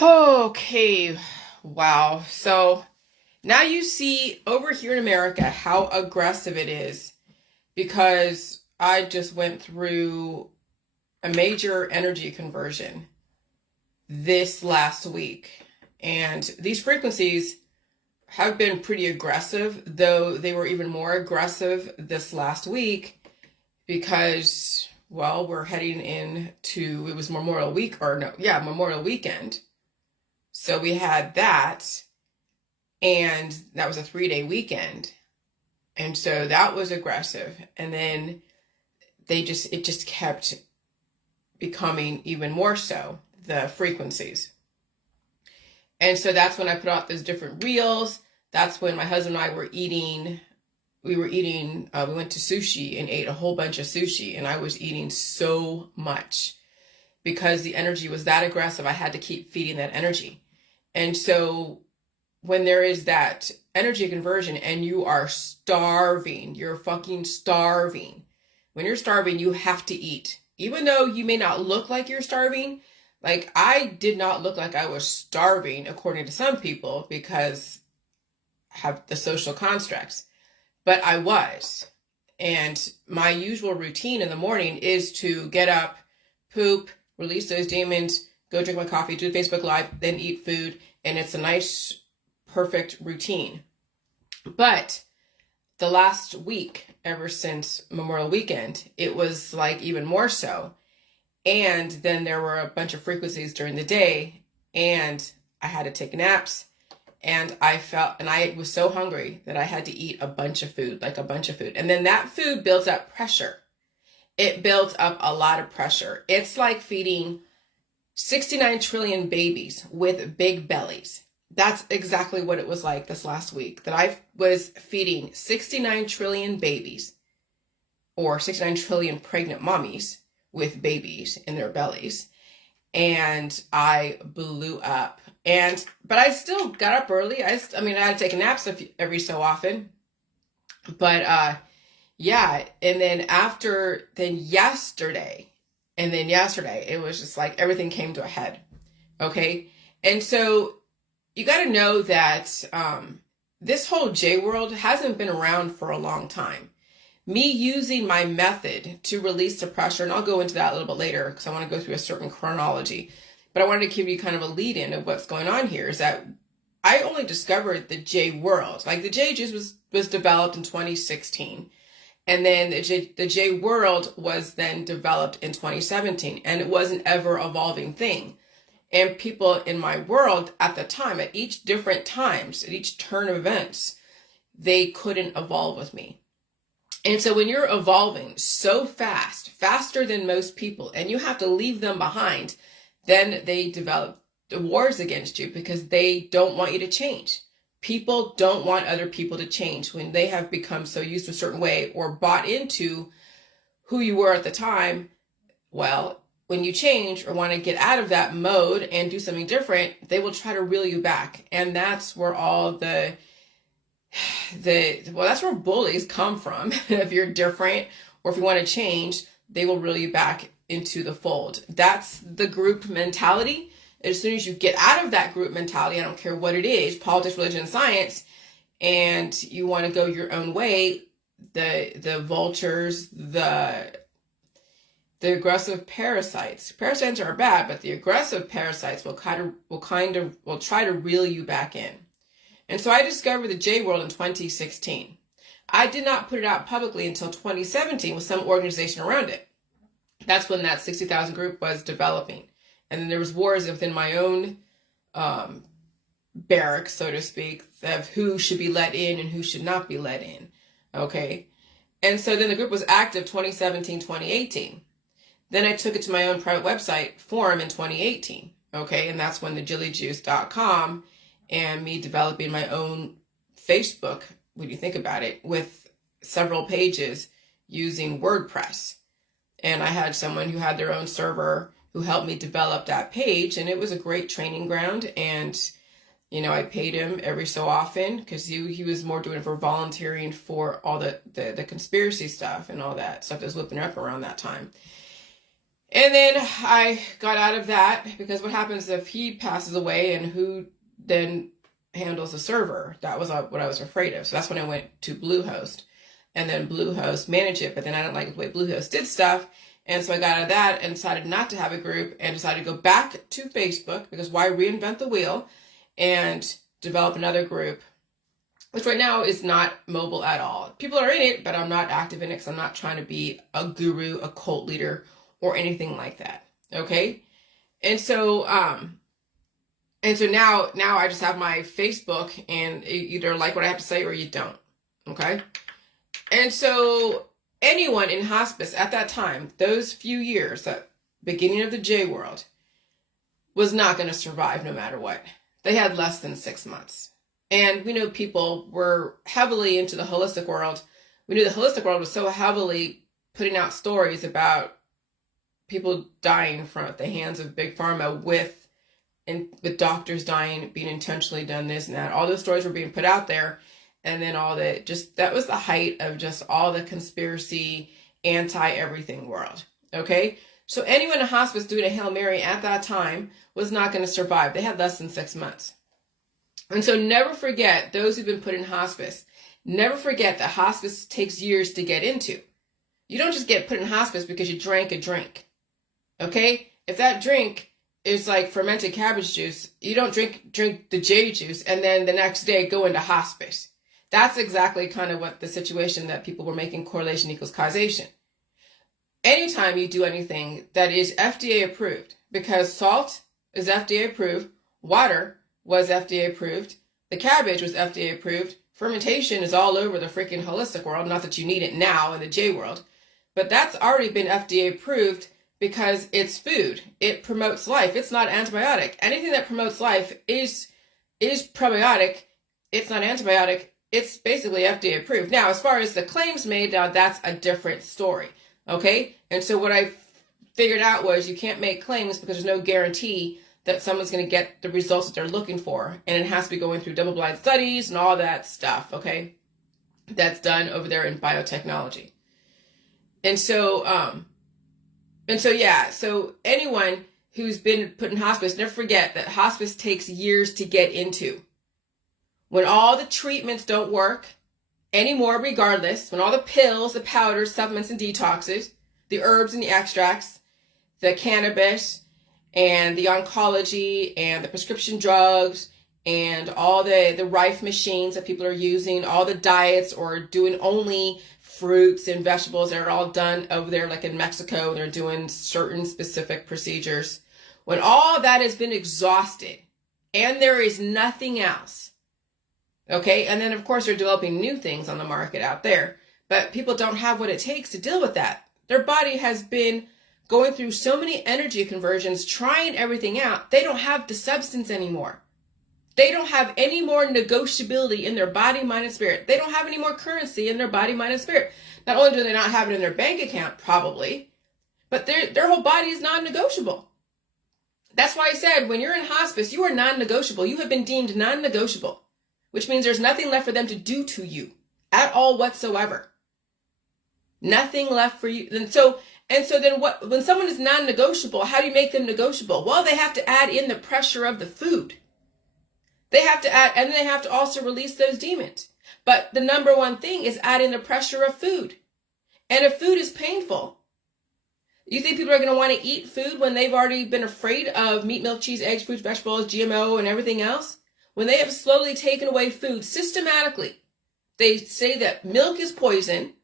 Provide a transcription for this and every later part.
Okay, wow. So now you see over here in America how aggressive it is because I just went through a major energy conversion this last week. And these frequencies have been pretty aggressive, though they were even more aggressive this last week because, well, we're heading into, it was Memorial Week, or no, yeah, Memorial Weekend. So we had that, and that was a 3-day weekend. And so that was aggressive. And then it just kept becoming even more so, the frequencies. And so that's when I put out those different reels. That's when my husband and I were eating. We went to sushi and ate a whole bunch of sushi. And I was eating so much because the energy was that aggressive. I had to keep feeding that energy. And so when there is that energy conversion and you are starving, you're fucking starving. When you're starving, you have to eat. Even though you may not look like you're starving, like I did not look like I was starving according to some people because I have the social constructs, but I was. And my usual routine in the morning is to get up, poop, release those demons, go drink my coffee, do Facebook Live, then eat food. And it's a nice, perfect routine. But the last week, ever since Memorial Weekend, it was like even more so. And then there were a bunch of frequencies during the day, and I had to take naps. And I was so hungry that I had to eat a bunch of food, like a bunch of food. And then that food builds up pressure. It builds up a lot of pressure. It's like feeding 69 trillion babies with big bellies. That's exactly what it was like this last week, that I was feeding 69 trillion babies, or 69 trillion pregnant mommies with babies in their bellies. And I blew up. But I still got up early. I had to take naps every so often. But yeah, and then yesterday, it was just like everything came to a head. Okay. And so you got to know that this whole J world hasn't been around for a long time. Me using my method to release the pressure, and I'll go into that a little bit later because I want to go through a certain chronology, but I wanted to give you kind of a lead in of what's going on here, is that I only discovered the J world. Like the J juice was developed in 2016. And then the J world was then developed in 2017, and it was an ever evolving thing. And people in my world at the time, at each different times, at each turn of events, they couldn't evolve with me. And so when you're evolving so fast, faster than most people, and you have to leave them behind, then they develop wars against you because they don't want you to change. People don't want other people to change when they have become so used to a certain way or bought into who you were at the time. Well, when you change or want to get out of that mode and do something different, they will try to reel you back. And that's where all that's where bullies come from. If you're different or if you want to change, they will reel you back into the fold. That's the group mentality. As soon as you get out of that group mentality, I don't care what it is, politics, religion, science, and you want to go your own way, the vultures, the aggressive parasites. Parasites are bad, but the aggressive parasites will try to reel you back in. And so I discovered the J world in 2016. I did not put it out publicly until 2017 with some organization around it. That's when that 60,000 group was developing. And then there was wars within my own barracks, so to speak, of who should be let in and who should not be let in. Okay. And so then the group was active 2017, 2018. Then I took it to my own private website forum in 2018. Okay. And that's when the jillyjuice.com and me developing my own Facebook, when you think about it, with several pages using WordPress. And I had someone who had their own server who helped me develop that page, and it was a great training ground. And I paid him every so often because he was more doing it for volunteering for all the conspiracy stuff and all that stuff that was whipping up around that time. And then I got out of that because what happens if he passes away and who then handles the server? That was what I was afraid of. So that's when I went to Bluehost, and then Bluehost managed it. But then I didn't like the way Bluehost did stuff. And so I got out of that and decided not to have a group and decided to go back to Facebook because why reinvent the wheel, and develop another group, which right now is not mobile at all. People are in it, but I'm not active in it because I'm not trying to be a guru, a cult leader, or anything like that. Okay. And so now I just have my Facebook, and you either like what I have to say or you don't. Okay. And so anyone in hospice at that time, those few years, that beginning of the J world, was not going to survive no matter what. They had less than 6 months. And we know people were heavily into the holistic world. We knew the holistic world was so heavily putting out stories about people dying from at the hands of big pharma, with doctors dying, being intentionally done, this and that. All those stories were being put out there. And then that was the height of just all the conspiracy, anti-everything world. Okay. So anyone in hospice doing a Hail Mary at that time was not going to survive. They had less than 6 months. And so never forget, those who've been put in hospice, never forget that hospice takes years to get into. You don't just get put in hospice because you drank a drink. Okay? If that drink is like fermented cabbage juice, you don't drink the J juice and then the next day go into hospice. That's exactly kind of what the situation that people were making correlation equals causation. Anytime you do anything that is FDA approved, because salt is FDA approved, water was FDA approved, the cabbage was FDA approved, fermentation is all over the freaking holistic world, not that you need it now in the J world, but that's already been FDA approved because it's food. It promotes life. It's not antibiotic. Anything that promotes life is probiotic. It's not antibiotic. It's basically FDA approved. Now, as far as the claims made, now that's a different story. Okay? And so what I figured out was you can't make claims because there's no guarantee that someone's going to get the results that they're looking for. And it has to be going through double-blind studies and all that stuff, okay? That's done over there in biotechnology. And so anyone who's been put in hospice, never forget that hospice takes years to get into. When all the treatments don't work anymore, regardless, when all the pills, the powders, supplements, and detoxes, the herbs and the extracts, the cannabis, and the oncology, and the prescription drugs, and all the rife machines that people are using, all the diets or doing only fruits and vegetables that are all done over there, like in Mexico, they're doing certain specific procedures. When all that has been exhausted and there is nothing else, okay, and then of course they're developing new things on the market out there, but people don't have what it takes to deal with that. Their body has been going through so many energy conversions, trying everything out. They don't have the substance anymore. They don't have any more negotiability in their body, mind, and spirit. They don't have any more currency in their body, mind, and spirit. Not only do they not have it in their bank account, probably, but their whole body is non-negotiable. That's why I said, when you're in hospice, you are non-negotiable. You have been deemed non-negotiable, which means there's nothing left for them to do to you at all whatsoever. Nothing left for you. And so then what, when someone is non-negotiable, how do you make them negotiable? Well, they have to add in the pressure of the food. They have to add, and they have to also release those demons. But the number one thing is adding the pressure of food. And if food is painful, you think people are going to want to eat food when they've already been afraid of meat, milk, cheese, eggs, fruits, vegetables, GMO, and everything else? When they have slowly taken away food systematically, they say that milk is poison.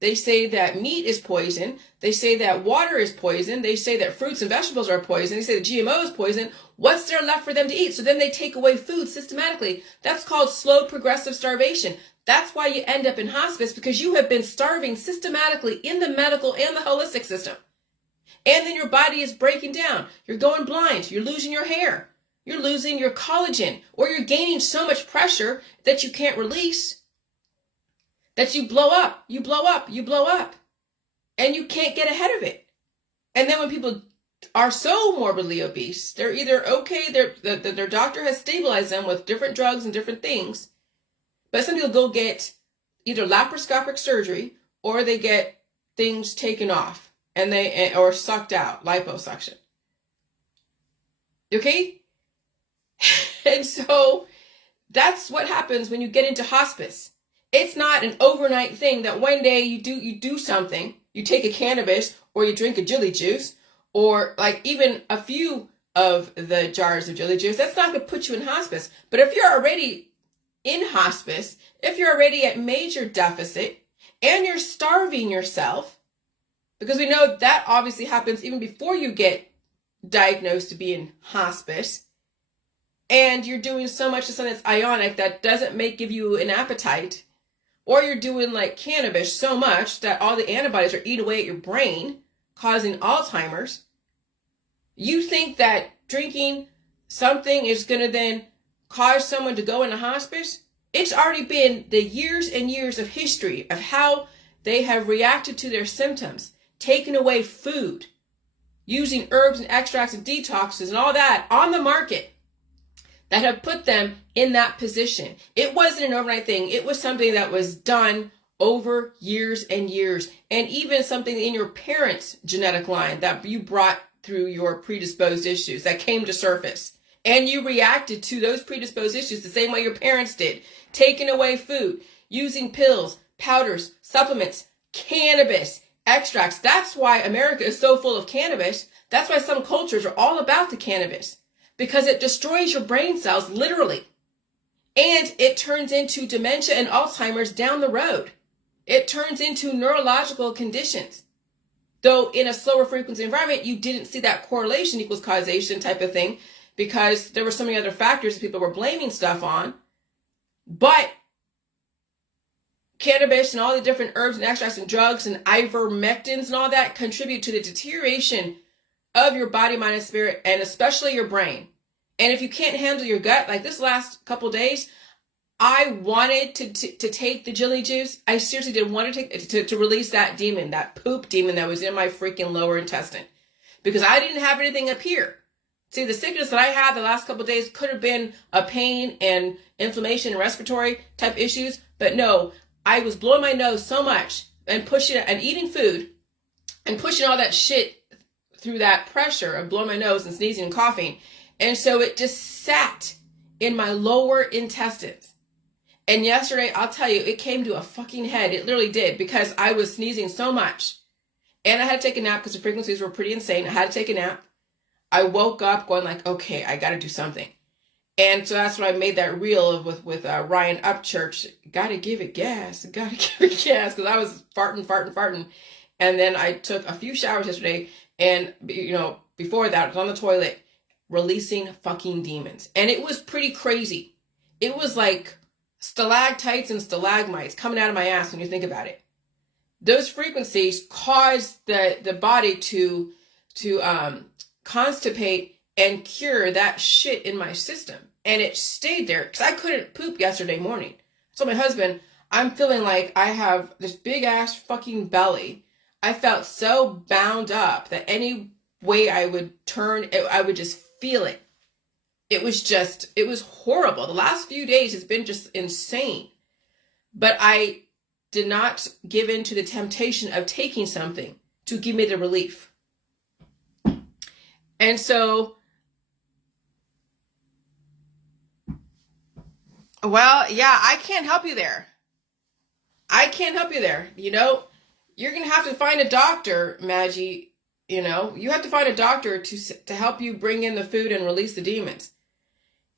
They say that meat is poison. They say that water is poison. They say that fruits and vegetables are poison. They say that GMO is poison. What's there left for them to eat? So then they take away food systematically. That's called slow progressive starvation. That's why you end up in hospice, because you have been starving systematically in the medical and the holistic system. And then your body is breaking down. You're going blind. You're losing your hair. You're losing your collagen, or you're gaining so much pressure that you can't release, that you blow up, you blow up, and you can't get ahead of it. And then when people are so morbidly obese, they're either okay, their doctor has stabilized them with different drugs and different things, but some people go get either laparoscopic surgery or they get things taken off. or sucked out, liposuction. Okay? And so that's what happens when you get into hospice. It's not an overnight thing that one day you do something, you take a cannabis or you drink a jelly juice or like even a few of the jars of jelly juice. That's not going to put you in hospice. But if you're already in hospice, if you're already at major deficit and you're starving yourself, because we know that obviously happens even before you get diagnosed to be in hospice, and you're doing so much of something that's ionic that doesn't give you an appetite, or you're doing like cannabis so much that all the antibodies are eating away at your brain, causing Alzheimer's, you think that drinking something is going to then cause someone to go into hospice? It's already been the years and years of history of how they have reacted to their symptoms, taking away food, using herbs and extracts and detoxes and all that on the market that have put them in that position. It wasn't an overnight thing. It was something that was done over years and years, and even something in your parents' genetic line that you brought through your predisposed issues that came to surface. And you reacted to those predisposed issues the same way your parents did, taking away food, using pills, powders, supplements, cannabis, extracts. That's why America is so full of cannabis. That's why some cultures are all about the cannabis, because it destroys your brain cells, literally. And it turns into dementia and Alzheimer's down the road. It turns into neurological conditions. Though in a slower frequency environment, you didn't see that correlation equals causation type of thing, because there were so many other factors people were blaming stuff on. But cannabis and all the different herbs and extracts and drugs and ivermectins and all that contribute to the deterioration of your body, mind, and spirit, and especially your brain. And if you can't handle your gut, like this last couple days, I wanted to take the jelly juice. I seriously did want to take to release that demon, that poop demon that was in my freaking lower intestine, because I didn't have anything up here. See, the sickness that I had the last couple of days could have been a pain and inflammation and respiratory type issues, but no, I was blowing my nose so much and pushing and eating food and pushing all that shit through that pressure of blowing my nose and sneezing and coughing. And so it just sat in my lower intestines. And yesterday, I'll tell you, it came to a fucking head. It literally did, because I was sneezing so much. And I had to take a nap because the frequencies were pretty insane. I had to take a nap. I woke up going like, okay, I got to do something. And so that's when I made that reel with Ryan Upchurch. Got to give it gas. Got to give it gas, because I was farting. And then I took a few showers yesterday. And, before that, I was on the toilet releasing fucking demons. And it was pretty crazy. It was like stalactites and stalagmites coming out of my ass when you think about it. Those frequencies cause the body to constipate and cure that shit in my system. And it stayed there because I couldn't poop yesterday morning. So my husband, I'm feeling like I have this big ass fucking belly. I felt so bound up that any way I would turn, I would just feel it. It was horrible. The last few days has been just insane. But I did not give in to the temptation of taking something to give me the relief. And so, well, yeah, I can't help you there. You're going to have to find a doctor, Maggie. You have to find a doctor to help you bring in the food and release the demons.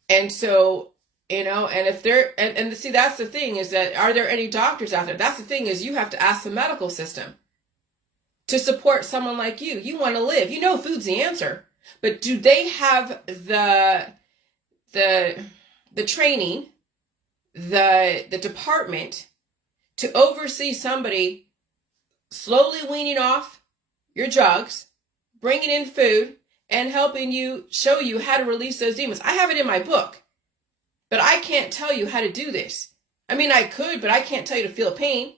And so, and if there, and see, that's the thing, is that, are there any doctors out there? That's the thing, is you have to ask the medical system to support someone like you. You want to live. Food's the answer. But do they have the training, the department to oversee somebody slowly weaning off your drugs, bringing in food, and helping you, show you how to release those demons? I have it in my book, but I can't tell you how to do this. I mean, I could, but I can't tell you to feel pain.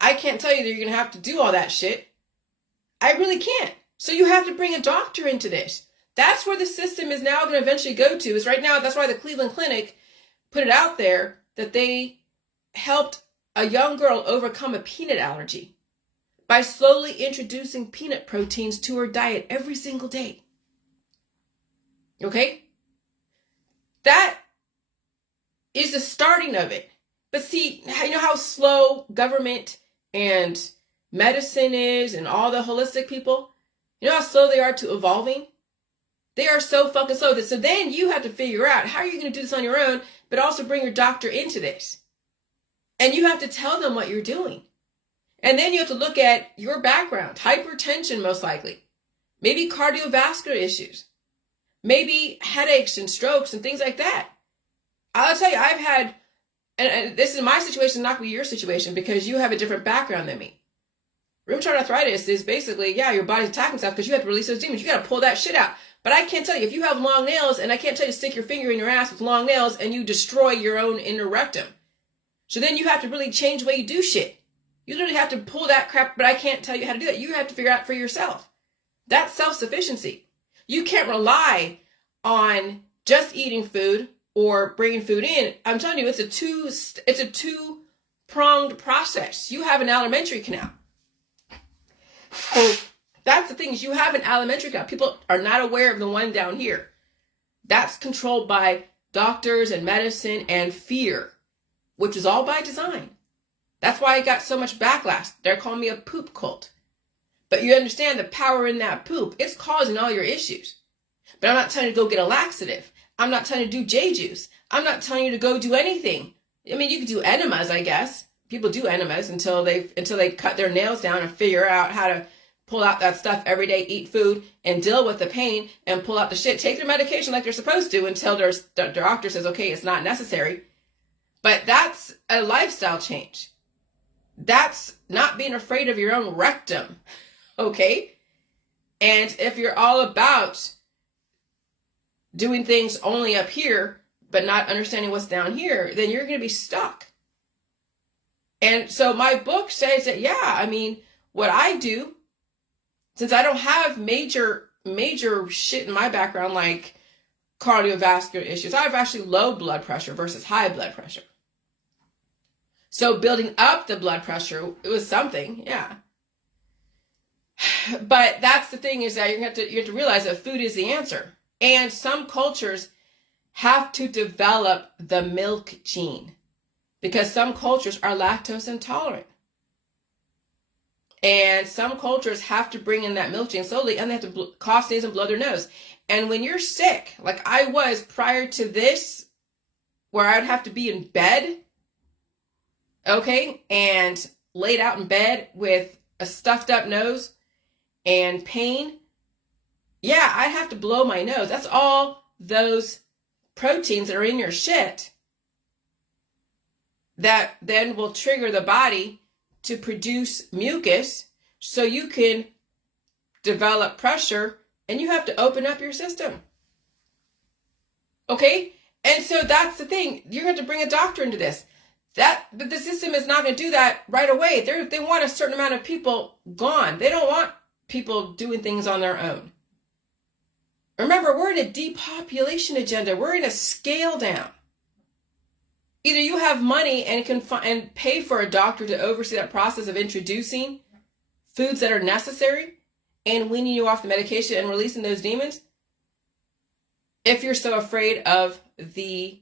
I can't tell you that you're going to have to do all that shit. I really can't. So you have to bring a doctor into this. That's where the system is now going to eventually go to, is right now. That's why the Cleveland Clinic put it out there that they helped a young girl overcome a peanut allergy. by slowly introducing peanut proteins to her diet every single day. Okay? That is the starting of it. But see, you know how slow government and medicine is and all the holistic people? You know how slow they are to evolving? They are so fucking slow. So then you have to figure out how are you going to do this on your own, but also bring your doctor into this. And you have to tell them what you're doing. And then you have to look at your background, hypertension most likely, maybe cardiovascular issues, maybe headaches and strokes and things like that. I'll tell you, I've had, and this is my situation, not going to be your situation because you have a different background than me. Rheumatoid arthritis is basically, yeah, your body's attacking stuff because you have to release those demons. You got to pull that shit out. But I can't tell you, if you have long nails, and I can't tell you to stick your finger in your ass with long nails and you destroy your own inner rectum. So then you have to really change the way you do shit. You literally have to pull that crap, but I can't tell you how to do that. You have to figure out for yourself. That's self-sufficiency. You can't rely on just eating food or bringing food in. I'm telling you, it's a two-pronged process. You have an alimentary canal. So that's the thing, is you have an alimentary canal. People are not aware of the one down here. That's controlled by doctors and medicine and fear, which is all by design. That's why I got so much backlash. They're calling me a poop cult. But you understand the power in that poop. It's causing all your issues. But I'm not telling you to go get a laxative. I'm not telling you to do J-juice. I'm not telling you to go do anything. I mean, you could do enemas, I guess. People do enemas until they cut their nails down and figure out how to pull out that stuff every day, eat food, and deal with the pain and pull out the shit. Take their medication like they're supposed to until their doctor says, okay, it's not necessary. But that's a lifestyle change. That's not being afraid of your own rectum, okay? And if you're all about doing things only up here, but not understanding what's down here, then you're going to be stuck. And so my book says that, yeah, I mean, what I do, since I don't have major shit in my background like cardiovascular issues, I have actually low blood pressure versus high blood pressure. So building up the blood pressure, it was something, yeah. But that's the thing, is that you have to realize that food is the answer. And some cultures have to develop the milk gene because some cultures are lactose intolerant. And some cultures have to bring in that milk gene slowly, and they have to cough, sneeze, and blow their nose. And when you're sick, like I was prior to this, where I'd have to be in bed, okay, and laid out in bed with a stuffed up nose and pain, yeah, I'd have to blow my nose. That's all those proteins that are in your shit that then will trigger the body to produce mucus so you can develop pressure, and you have to open up your system. Okay? And so that's the thing. You're going to bring a doctor into this. But the system is not going to do that right away. They want a certain amount of people gone. They don't want people doing things on their own. Remember, we're in a depopulation agenda. We're in a scale down. Either you have money and can pay for a doctor to oversee that process of introducing foods that are necessary and weaning you off the medication and releasing those demons, if you're so afraid of the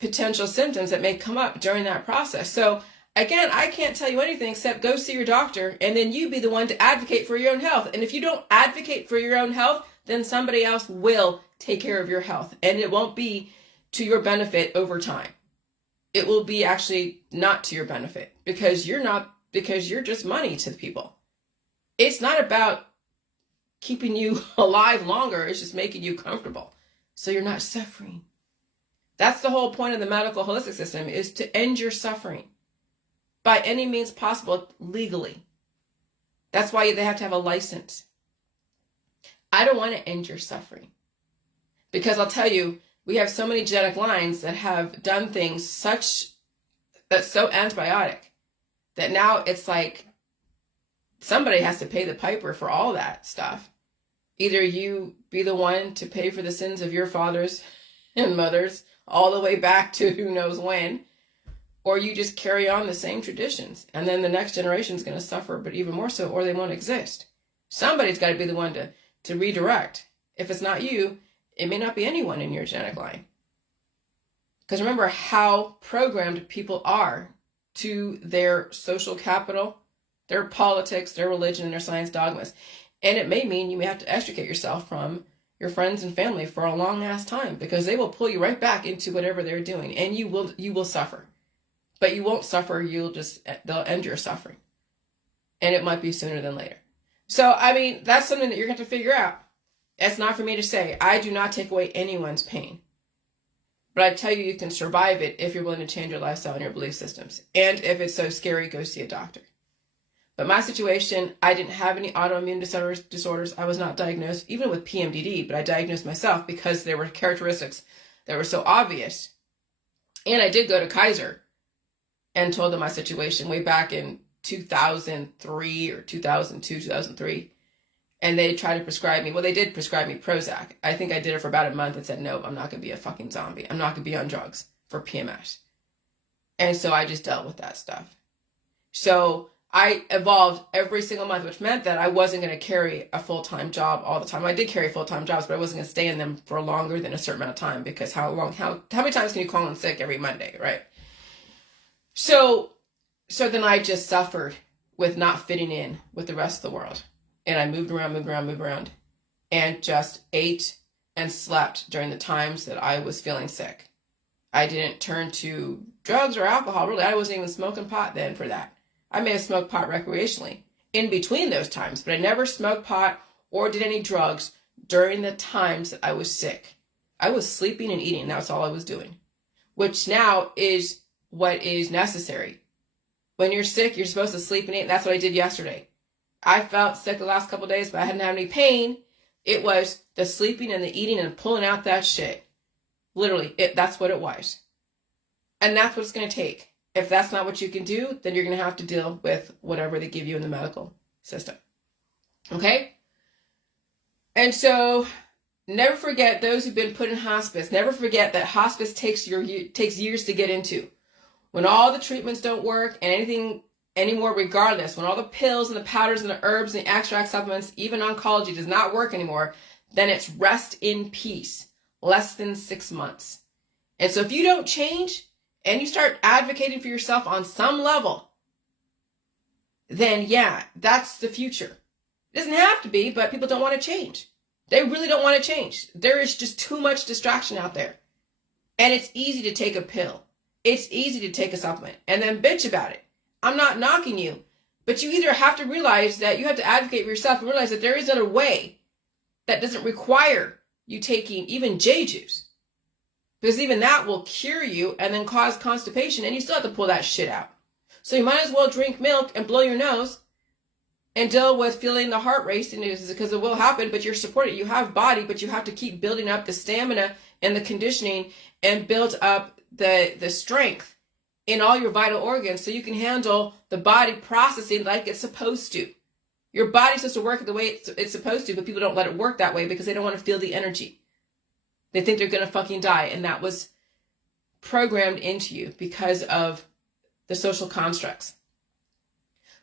potential symptoms that may come up during that process. So again, I can't tell you anything except go see your doctor, and then you be the one to advocate for your own health. And if you don't advocate for your own health, then somebody else will take care of your health, and it won't be to your benefit over time. It will be actually not to your benefit because you're just money to the people. It's not about keeping you alive longer. It's just making you comfortable so you're not suffering. That's the whole point of the medical holistic system, is to end your suffering by any means possible legally. That's why they have to have a license. I don't want to end your suffering because I'll tell you, we have so many genetic lines that have done things that's so antibiotic that now it's like somebody has to pay the piper for all that stuff. Either you be the one to pay for the sins of your fathers and mothers all the way back to who knows when, or you just carry on the same traditions. And then the next generation is going to suffer, but even more so, or they won't exist. Somebody's got to be the one to redirect. If it's not you, it may not be anyone in your genetic line. Because remember how programmed people are to their social capital, their politics, their religion, and their science dogmas. And it may mean you may have to extricate yourself from your friends and family for a long ass time, because they will pull you right back into whatever they're doing, and you will suffer. But you won't suffer, they'll end your suffering. And it might be sooner than later. So, I mean, that's something that you're going to have to figure out. It's not for me to say. I do not take away anyone's pain. But I tell you, you can survive it if you're willing to change your lifestyle and your belief systems. And if it's so scary, go see a doctor. But my situation, I didn't have any autoimmune disorders. I was not diagnosed, even with PMDD, but I diagnosed myself because there were characteristics that were so obvious. And I did go to Kaiser and told them my situation way back in 2003 or 2002, 2003. And they tried to prescribe me. Well, they did prescribe me Prozac. I think I did it for about a month and said, no, I'm not going to be a fucking zombie. I'm not going to be on drugs for PMS. And so I just dealt with that stuff. So I evolved every single month, which meant that I wasn't going to carry a full-time job all the time. I did carry full-time jobs, but I wasn't going to stay in them for longer than a certain amount of time, because how many times can you call in sick every Monday, right? So then I just suffered with not fitting in with the rest of the world. And I moved around, and just ate and slept during the times that I was feeling sick. I didn't turn to drugs or alcohol. Really, I wasn't even smoking pot then for that. I may have smoked pot recreationally in between those times, but I never smoked pot or did any drugs during the times that I was sick. I was sleeping and eating. That's all I was doing, which now is what is necessary. When you're sick, you're supposed to sleep and eat. That's what I did yesterday. I felt sick the last couple of days, but I hadn't had any pain. It was the sleeping and the eating and pulling out that shit. Literally, that's what it was. And that's what it's going to take. If that's not what you can do, then you're going to have to deal with whatever they give you in the medical system. Okay? And so, never forget those who've been put in hospice. Never forget that hospice takes years to get into. When all the treatments don't work and anything anymore, regardless, when all the pills and the powders and the herbs and the extract supplements, even oncology, does not work anymore, then it's rest in peace. Less than 6 months. And so if you don't change and you start advocating for yourself on some level, then yeah, that's the future. It doesn't have to be, but people don't want to change. They really don't want to change. There is just too much distraction out there. And it's easy to take a pill. It's easy to take a supplement and then bitch about it. I'm not knocking you, but you either have to realize that you have to advocate for yourself and realize that there is another way that doesn't require you taking even J juice, because even that will cure you and then cause constipation, and you still have to pull that shit out. So you might as well drink milk and blow your nose and deal with feeling the heart racing, because it will happen, but you're supported. You have body, but you have to keep building up the stamina and the conditioning and build up the strength in all your vital organs so you can handle the body processing like it's supposed to. Your body's supposed to work the way it's supposed to, but people don't let it work that way because they don't want to feel the energy. They think they're going to fucking die, and that was programmed into you because of the social constructs.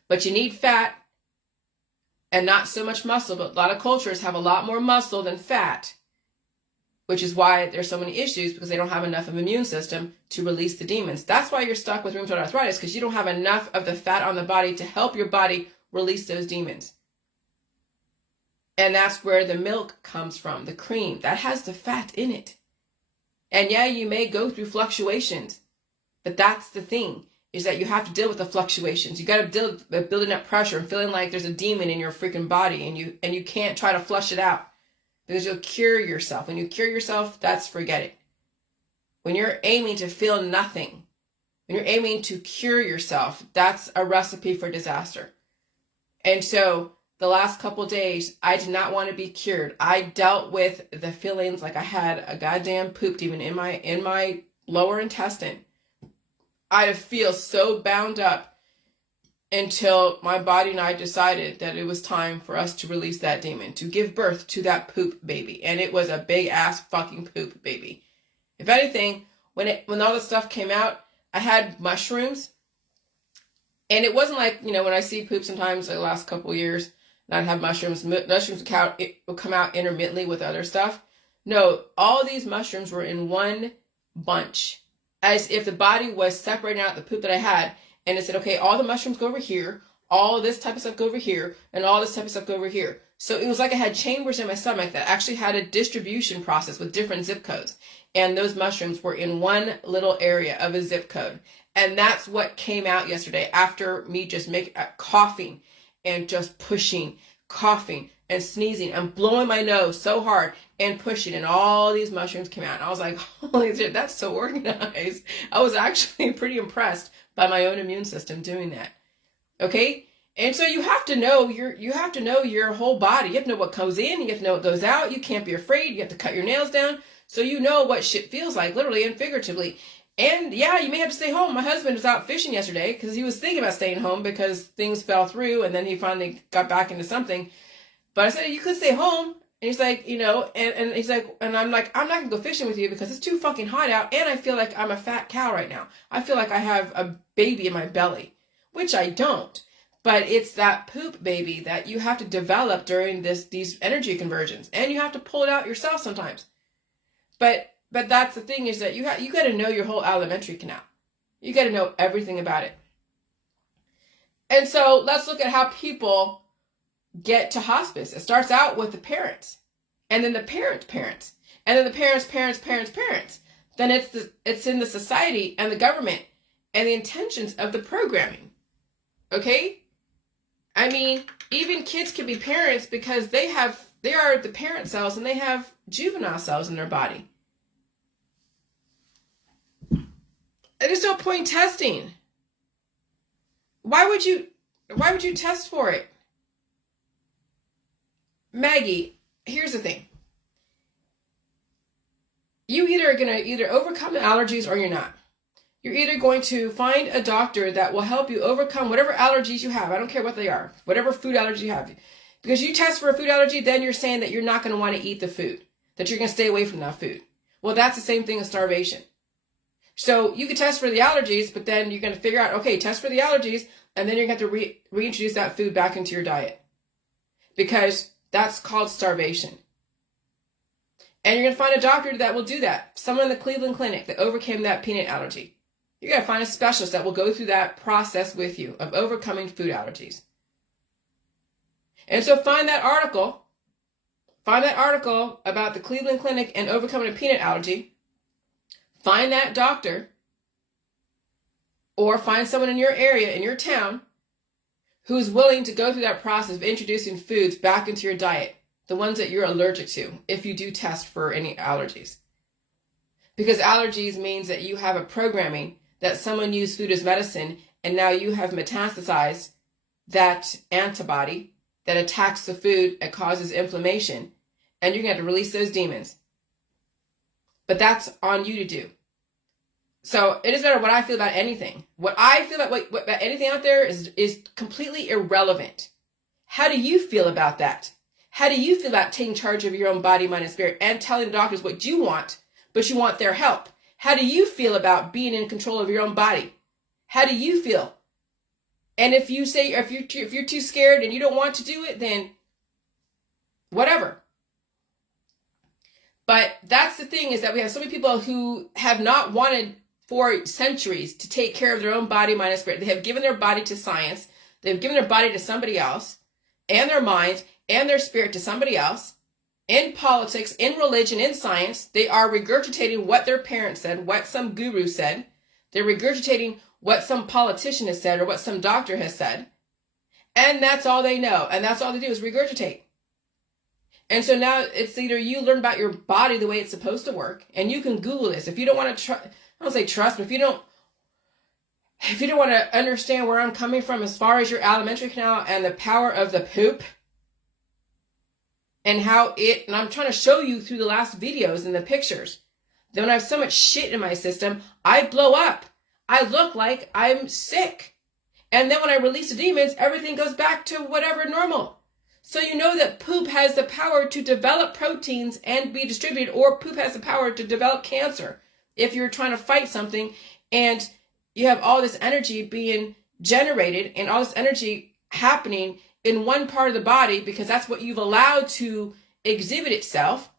But you need fat and not so much muscle, but a lot of cultures have a lot more muscle than fat, which is why there's so many issues, because they don't have enough of an immune system to release the demons. That's why you're stuck with rheumatoid arthritis, because you don't have enough of the fat on the body to help your body release those demons. And that's where the milk comes from, the cream. That has the fat in it. And yeah, you may go through fluctuations, but that's the thing, is that you have to deal with the fluctuations. You got to deal with building up pressure and feeling like there's a demon in your freaking body, and you can't try to flush it out, because you'll cure yourself. When you cure yourself, that's forget it. When you're aiming to feel nothing, when you're aiming to cure yourself, that's a recipe for disaster. And so the last couple of days, I did not want to be cured. I dealt with the feelings like I had a goddamn poop demon in my lower intestine. I'd feel so bound up until my body and I decided that it was time for us to release that demon, to give birth to that poop baby. And it was a big ass fucking poop baby. If anything, when all this stuff came out, I had mushrooms. And it wasn't like, when I see poop sometimes, like the last couple of years, and I'd have mushrooms. Mushrooms would come out intermittently with other stuff. No, all these mushrooms were in one bunch, as if the body was separating out the poop that I had. And it said, okay, all the mushrooms go over here, all this type of stuff go over here, and all this type of stuff go over here. So it was like I had chambers in my stomach that actually had a distribution process with different zip codes. And those mushrooms were in one little area of a zip code. And that's what came out yesterday after me just coughing and just pushing, coughing and sneezing and blowing my nose so hard and pushing, and all these mushrooms came out. And I was like, holy shit, that's so organized. I was actually pretty impressed by my own immune system doing that. Okay? And so you have to know your whole body. You have to know what comes in, you have to know what goes out. You can't be afraid. You have to cut your nails down so you know what shit feels like, literally and figuratively. And yeah, you may have to stay home. My husband was out fishing yesterday because he was thinking about staying home because things fell through, and then he finally got back into something. But I said, you could stay home. And he's like, and he's like, and I'm like, I'm not gonna go fishing with you because it's too fucking hot out, and I feel like I'm a fat cow right now. I feel like I have a baby in my belly, which I don't. But it's that poop baby that you have to develop during these energy conversions, and you have to pull it out yourself sometimes. But that's the thing, is that you got to know your whole alimentary canal. You got to know everything about it. And so let's look at how people get to hospice. It starts out with the parents, and then the parents, and then the parents. Then it's in the society and the government and the intentions of the programming. Okay? I mean, even kids can be parents because they are the parent cells, and they have juvenile cells in their body. There's no point testing. Why would you test for it? Maggie, here's the thing. You either are going to overcome the allergies or you're not. You're either going to find a doctor that will help you overcome whatever allergies you have. I don't care what they are. Whatever food allergy you have. Because you test for a food allergy, then you're saying that you're not going to want to eat the food. That you're going to stay away from that food. Well, that's the same thing as starvation. So you can test for the allergies, but then you're going to figure out, okay, test for the allergies, and then you're going to have to reintroduce that food back into your diet. Because that's called starvation. And you're going to find a doctor that will do that. Someone in the Cleveland Clinic that overcame that peanut allergy. You're going to find a specialist that will go through that process with you of overcoming food allergies. And so find that article about the Cleveland Clinic and overcoming a peanut allergy. Find that doctor, or find someone in your area, in your town, who's willing to go through that process of introducing foods back into your diet, the ones that you're allergic to, if you do test for any allergies. Because allergies means that you have a programming that someone used food as medicine, and now you have metastasized that antibody that attacks the food and causes inflammation, and you're going to have to release those demons. But that's on you to do. So it doesn't matter what I feel about anything. What I feel about anything out there is completely irrelevant. How do you feel about that? How do you feel about taking charge of your own body, mind, and spirit, and telling the doctors what you want, but you want their help? How do you feel about being in control of your own body? How do you feel? And if you say, if you're too scared and you don't want to do it, then whatever. But that's the thing, is that we have so many people who have not wanted for centuries to take care of their own body, mind, and spirit. They have given their body to science. They've given their body to somebody else, and their mind and their spirit to somebody else. In politics, in religion, in science, they are regurgitating what their parents said, what some guru said. They're regurgitating what some politician has said or what some doctor has said. And that's all they know. And that's all they do is regurgitate. And so now it's either you learn about your body the way it's supposed to work, and you can Google this. If you don't want to I don't say trust, but if you don't want to understand where I'm coming from as far as your alimentary canal and the power of the poop, and and I'm trying to show you through the last videos and the pictures, that when I have so much shit in my system, I blow up. I look like I'm sick. And then when I release the demons, everything goes back to whatever normal. So you know that poop has the power to develop proteins and be distributed, or poop has the power to develop cancer if you're trying to fight something, and you have all this energy being generated and all this energy happening in one part of the body because that's what you've allowed to exhibit itself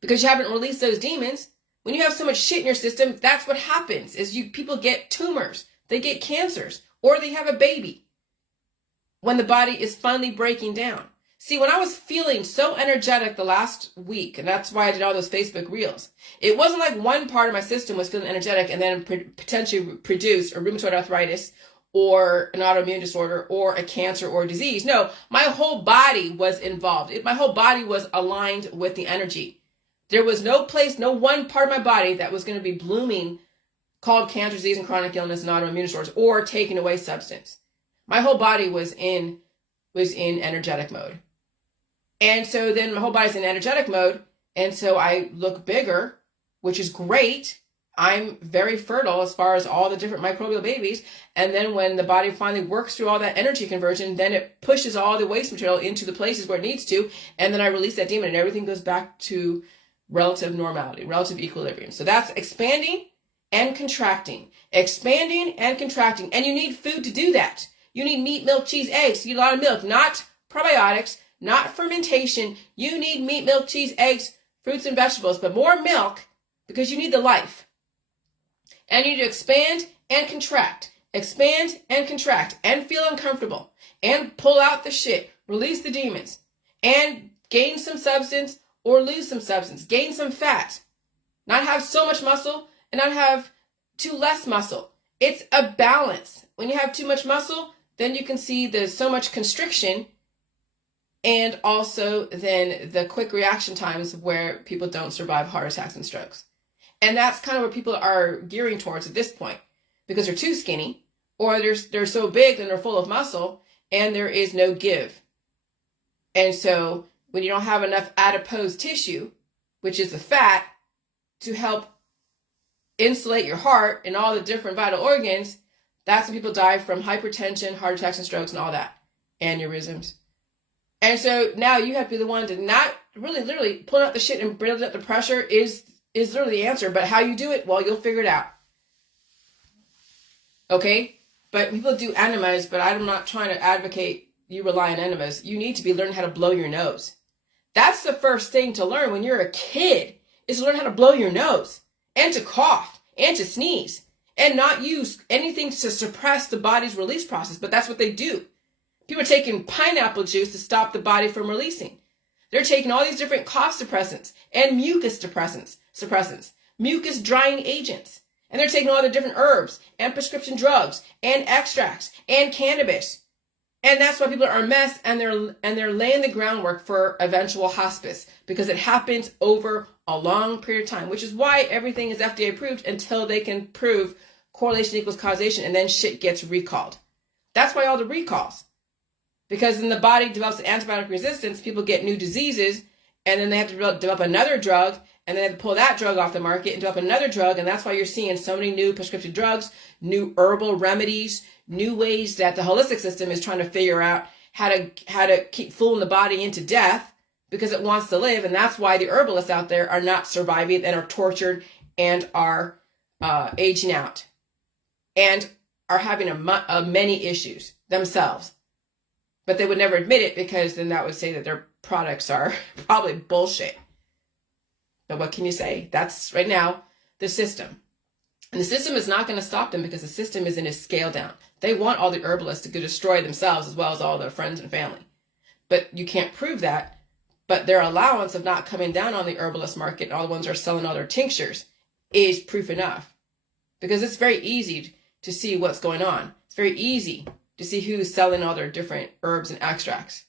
because you haven't released those demons. When you have so much shit in your system, that's what happens is people get tumors, they get cancers, or they have a baby when the body is finally breaking down. See, when I was feeling so energetic the last week, and that's why I did all those Facebook reels, it wasn't like one part of my system was feeling energetic and then potentially produced a rheumatoid arthritis or an autoimmune disorder or a cancer or a disease. No, my whole body was involved. My whole body was aligned with the energy. There was no place, no one part of my body that was going to be blooming called cancer, disease, and chronic illness and autoimmune disorders or taking away substance. My whole body was in energetic mode. And so then my whole body's in energetic mode. And so I look bigger, which is great. I'm very fertile as far as all the different microbial babies. And then when the body finally works through all that energy conversion, then it pushes all the waste material into the places where it needs to. And then I release that demon and everything goes back to relative normality, relative equilibrium. So that's expanding and contracting, expanding and contracting. And you need food to do that. You need meat, milk, cheese, eggs. You need a lot of milk, not probiotics, not fermentation. You need meat, milk, cheese, eggs, fruits, and vegetables, but more milk because you need the life. And you need to expand and contract, and feel uncomfortable, and pull out the shit, release the demons, and gain some substance or lose some substance, gain some fat, not have so much muscle and not have too less muscle. It's a balance. When you have too much muscle, then you can see there's so much constriction and also then the quick reaction times where people don't survive heart attacks and strokes. And that's kind of what people are gearing towards at this point because they're too skinny or they're so big and they're full of muscle and there is no give. And so when you don't have enough adipose tissue, which is the fat, to help insulate your heart and all the different vital organs, that's when people die from hypertension, heart attacks and strokes and all that, aneurysms. And so now you have to be the one to not really literally pull out the shit and build up the pressure is literally the answer. But how you do it, well, you'll figure it out. Okay? But people do enemas, but I'm not trying to advocate you rely on enemas. You need to be learning how to blow your nose. That's the first thing to learn when you're a kid is to learn how to blow your nose and to cough and to sneeze and not use anything to suppress the body's release process. But that's what they do. People are taking pineapple juice to stop the body from releasing. They're taking all these different cough suppressants and mucus suppressants, mucus drying agents. And they're taking all the different herbs and prescription drugs and extracts and cannabis. And that's why people are a mess and they're laying the groundwork for eventual hospice because it happens over a long period of time, which is why everything is FDA approved until they can prove correlation equals causation and then shit gets recalled. That's why all the recalls. Because then the body develops antibiotic resistance, people get new diseases, and then they have to develop another drug, and then they have to pull that drug off the market and develop another drug, and that's why you're seeing so many new prescription drugs, new herbal remedies, new ways that the holistic system is trying to figure out how to keep fooling the body into death because it wants to live, and that's why the herbalists out there are not surviving and are tortured and are aging out and are having many issues themselves. But they would never admit it because then that would say that their products are probably bullshit. But what can you say? That's right now the system. And the system is not going to stop them because the system is in a scale down. They want all the herbalists to go destroy themselves as well as all their friends and family. But you can't prove that. But their allowance of not coming down on the herbalist market and all the ones that are selling all their tinctures is proof enough. Because it's very easy to see what's going on. It's very easy to see who's selling all their different herbs and extracts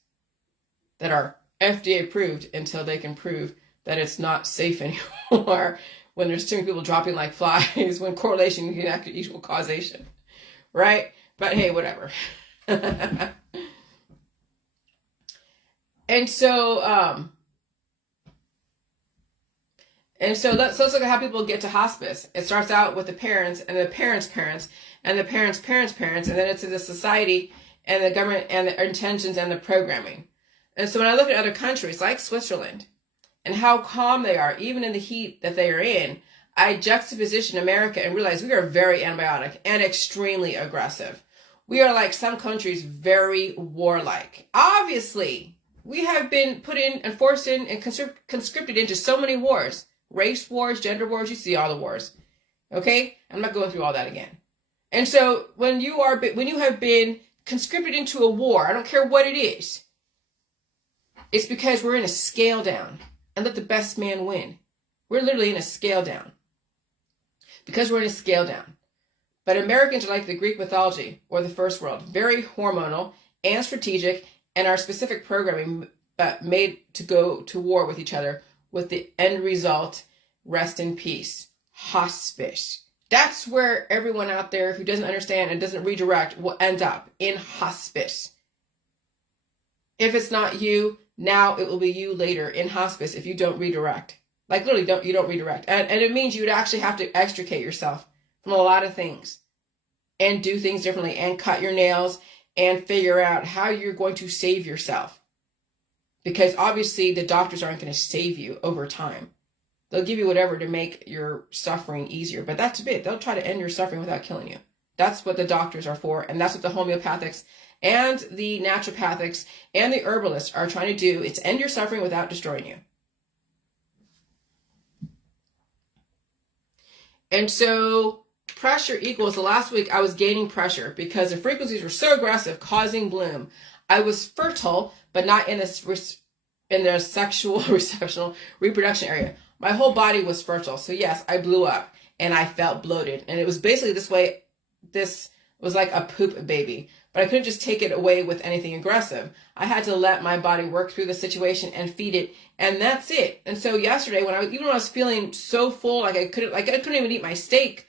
that are FDA approved until they can prove that it's not safe anymore when there's too many people dropping like flies, when correlation can actually equal causation, right? But hey, whatever. And so let's look at how people get to hospice. It starts out with the parents and the parents' parents and the parents' parents' parents, and then it's in the society and the government and the intentions and the programming. And so when I look at other countries like Switzerland and how calm they are, even in the heat that they are in, I juxtaposition America and realize we are very antibiotic and extremely aggressive. We are like some countries, very warlike. Obviously, we have been put in and forced in and conscripted into so many wars. Race wars, gender wars, you see all the wars. Okay? I'm not going through all that again. And so when you have been conscripted into a war, I don't care what it is, it's because we're in a scale down. And let the best man win. We're literally in a scale down. Because we're in a scale down. But Americans are like the Greek mythology or the first world, very hormonal and strategic, and our specific programming made to go to war with each other with the end result, rest in peace, hospice. That's where everyone out there who doesn't understand and doesn't redirect will end up, in hospice. If it's not you, now it will be you later in hospice if you don't redirect. Like literally, you don't redirect. And it means you would actually have to extricate yourself from a lot of things and do things differently and cut your nails and figure out how you're going to save yourself. Because obviously the doctors aren't going to save you over time. They'll give you whatever to make your suffering easier. But that's a bit. They'll try to end your suffering without killing you. That's what the doctors are for. And that's what the homeopathics and the naturopathics and the herbalists are trying to do. It's end your suffering without destroying you. And so pressure equals, the last week I was gaining pressure because the frequencies were so aggressive, causing bloom. I was fertile, but not in the sexual, reproduction area. My whole body was fertile. So yes, I blew up and I felt bloated. And it was basically this way. This was like a poop baby. But I couldn't just take it away with anything aggressive. I had to let my body work through the situation and feed it. And that's it. And so yesterday, even when I was feeling so full, I couldn't even eat my steak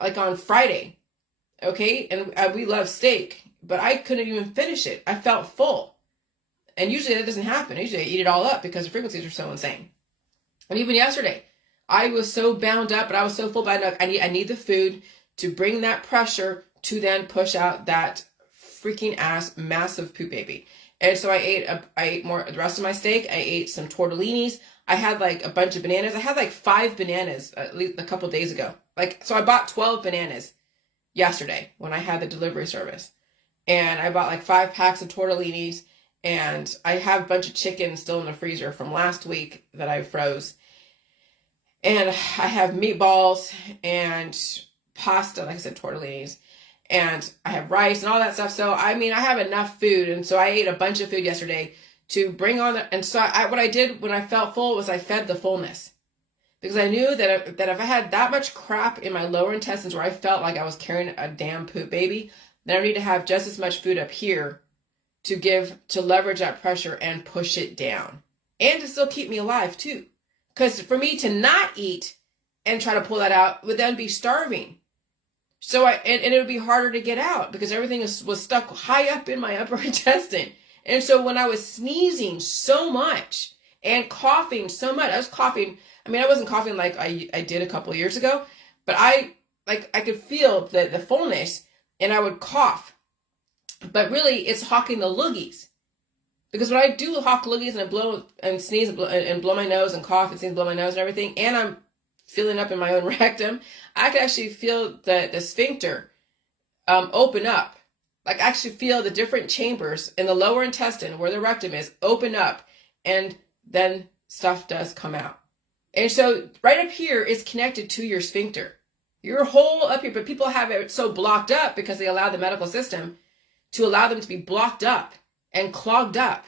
like on Friday. Okay. And we love steak, but I couldn't even finish it. I felt full. And usually that doesn't happen. Usually I eat it all up because the frequencies are so insane. And even yesterday, I was so bound up, but I was so full. But I need the food to bring that pressure to then push out that freaking ass massive poop baby. And so I ate more the rest of my steak. I ate some tortellinis. I had like a bunch of bananas. I had like 5 bananas at least a couple days ago. So I bought 12 bananas yesterday when I had the delivery service. And I bought like 5 packs of tortellinis. And I have a bunch of chicken still in the freezer from last week that I froze. And I have meatballs and pasta, like I said, tortellinis. And I have rice and all that stuff. So, I have enough food. And so I ate a bunch of food yesterday to bring on and so what I did when I felt full was I fed the fullness. Because I knew that if I had that much crap in my lower intestines where I felt like I was carrying a damn poop baby, then I need to have just as much food up here to leverage that pressure and push it down. And to still keep me alive too. Because for me to not eat and try to pull that out would then be starving. So it would be harder to get out because everything was stuck high up in my upper intestine. And so when I was sneezing so much and coughing so much, I was coughing. I wasn't coughing like I did a couple of years ago, but I could feel the fullness and I would cough. But really it's hawking the loogies. Because when I do hawk loogies and I blow and sneeze and blow my nose and cough and sneeze and blow my nose and everything, and I'm feeling up in my own rectum, I can actually feel the sphincter open up. Like actually feel the different chambers in the lower intestine where the rectum is open up, and then stuff does come out. And so right up here is connected to your sphincter. Your whole up here, but people have it so blocked up because they allow the medical system to allow them to be blocked up and clogged up.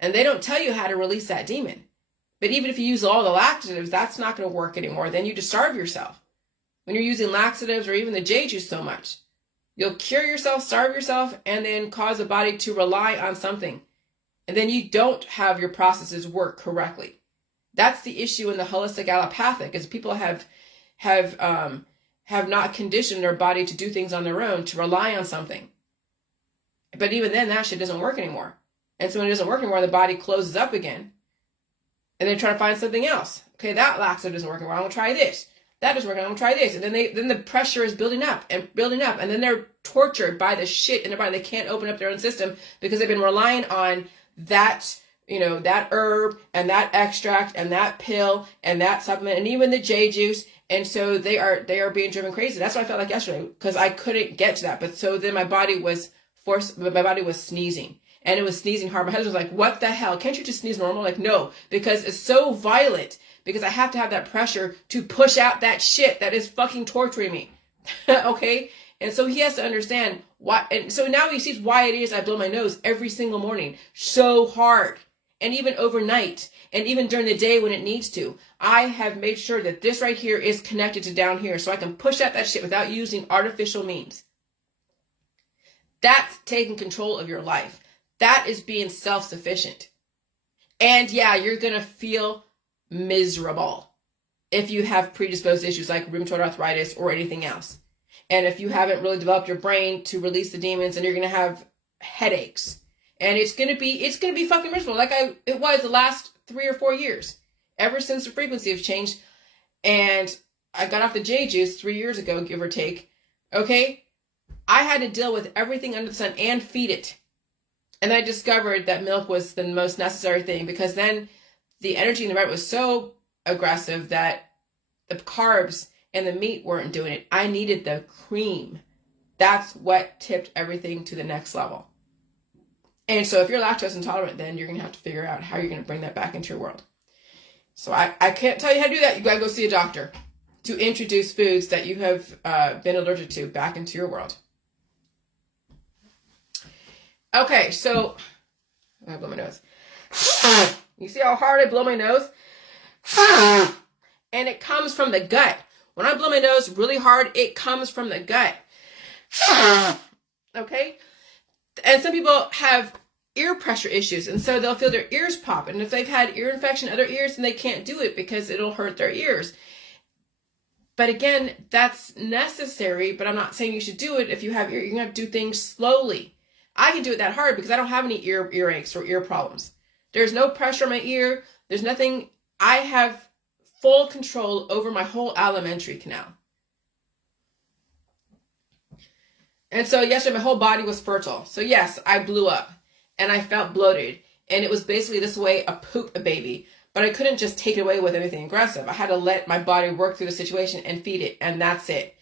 And they don't tell you how to release that demon. But even if you use all the laxatives, that's not going to work anymore. Then you just starve yourself. When you're using laxatives or even the J juice so much, you'll cure yourself, starve yourself, and then cause the body to rely on something. And then you don't have your processes work correctly. That's the issue in the holistic allopathic, is people have not conditioned their body to do things on their own, to rely on something. But even then, that shit doesn't work anymore. And so when it doesn't work anymore, the body closes up again. And they try to find something else. Okay, that laxative doesn't work anymore. I'm going to try this. That doesn't work. I'm going to try this. And then the pressure is building up. And then they're tortured by the shit in their body. They can't open up their own system because they've been relying on that that herb and that extract and that pill and that supplement and even the J juice. And so they are being driven crazy. That's what I felt like yesterday, because I couldn't get to that. But so then my body was sneezing, and it was sneezing hard. My husband was like, what the hell? Can't you just sneeze normal? Like, no, because it's so violent, because I have to have that pressure to push out that shit that is fucking torturing me. Okay. And so he has to understand why. And so now he sees why it is I blow my nose every single morning so hard, and even overnight, and even during the day when it needs to. I have made sure that this right here is connected to down here, so I can push out that shit without using artificial means. That's taking control of your life. That is being self-sufficient. And yeah, you're going to feel miserable if you have predisposed issues like rheumatoid arthritis or anything else. And if you haven't really developed your brain to release the demons, and you're going to have headaches. And it's going to be fucking miserable, like it was the last 3 or 4 years, ever since the frequency has changed. And I got off the J juice 3 years ago, give or take. Okay. I had to deal with everything under the sun and feed it. And I discovered that milk was the most necessary thing, because then the energy in the red was so aggressive that the carbs and the meat weren't doing it. I needed the cream. That's what tipped everything to the next level. And so if you're lactose intolerant, then you're going to have to figure out how you're going to bring that back into your world. So I can't tell you how to do that. You got to go see a doctor to introduce foods that you have been allergic to back into your world. Okay, so I blow my nose. You see how hard I blow my nose? And it comes from the gut. When I blow my nose really hard, it comes from the gut. Okay? And some people have ear pressure issues, and so they'll feel their ears pop. And if they've had ear infection in other ears, then they can't do it because it'll hurt their ears. But again, that's necessary, but I'm not saying you should do it if you have ear. You're going to have to do things slowly. I can do it that hard because I don't have any earaches or ear problems. There's no pressure on my ear. There's nothing. I have full control over my whole alimentary canal. And so yesterday, my whole body was fertile. So yes, I blew up and I felt bloated. And it was basically this way, a poop baby. But I couldn't just take it away with anything aggressive. I had to let my body work through the situation and feed it. And that's it.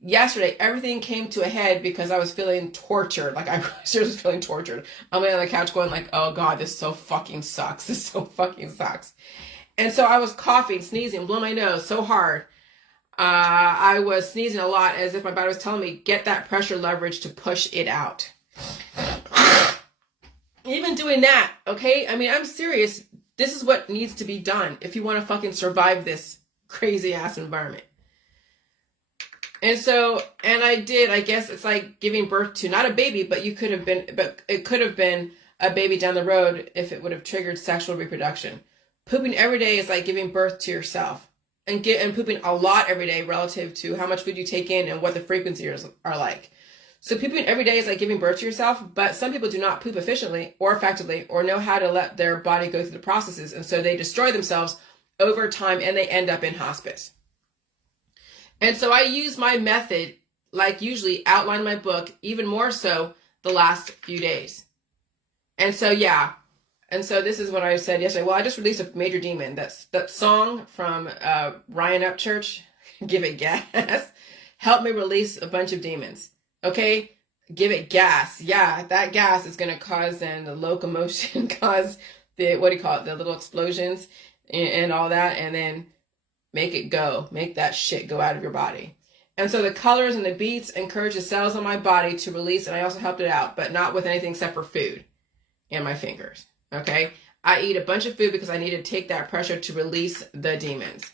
Yesterday, everything came to a head because I was feeling tortured. Like, I was seriously feeling tortured. I'm laying on the couch going like, oh God, this so fucking sucks. This so fucking sucks. And so I was coughing, sneezing, blowing my nose so hard. I was sneezing a lot, as if my body was telling me, get that pressure leverage to push it out. Even doing that, okay? I mean, I'm serious. This is what needs to be done if you want to fucking survive this crazy ass environment. And so, and I did, I guess it's like giving birth to not a baby, but it could have been a baby down the road if it would have triggered sexual reproduction. Pooping every day is like giving birth to yourself, and pooping a lot every day relative to how much food you take in and what the frequencies are like. So pooping every day is like giving birth to yourself, but some people do not poop efficiently or effectively or know how to let their body go through the processes. And so they destroy themselves over time and they end up in hospice. And so I use my method, like usually outlined in my book, even more so the last few days. And so, yeah. And so this is what I said yesterday. Well, I just released a major demon. That's that song from Ryan Upchurch, Give It Gas, helped me release a bunch of demons. Okay? Give it gas. Yeah, that gas is going to cause then the locomotion, cause the, the little explosions and all that. And then make it go. Make that shit go out of your body. And so the colors and the beats encourage the cells on my body to release, and I also helped it out, but not with anything except for food and my fingers. Okay? I eat a bunch of food because I need to take that pressure to release the demons.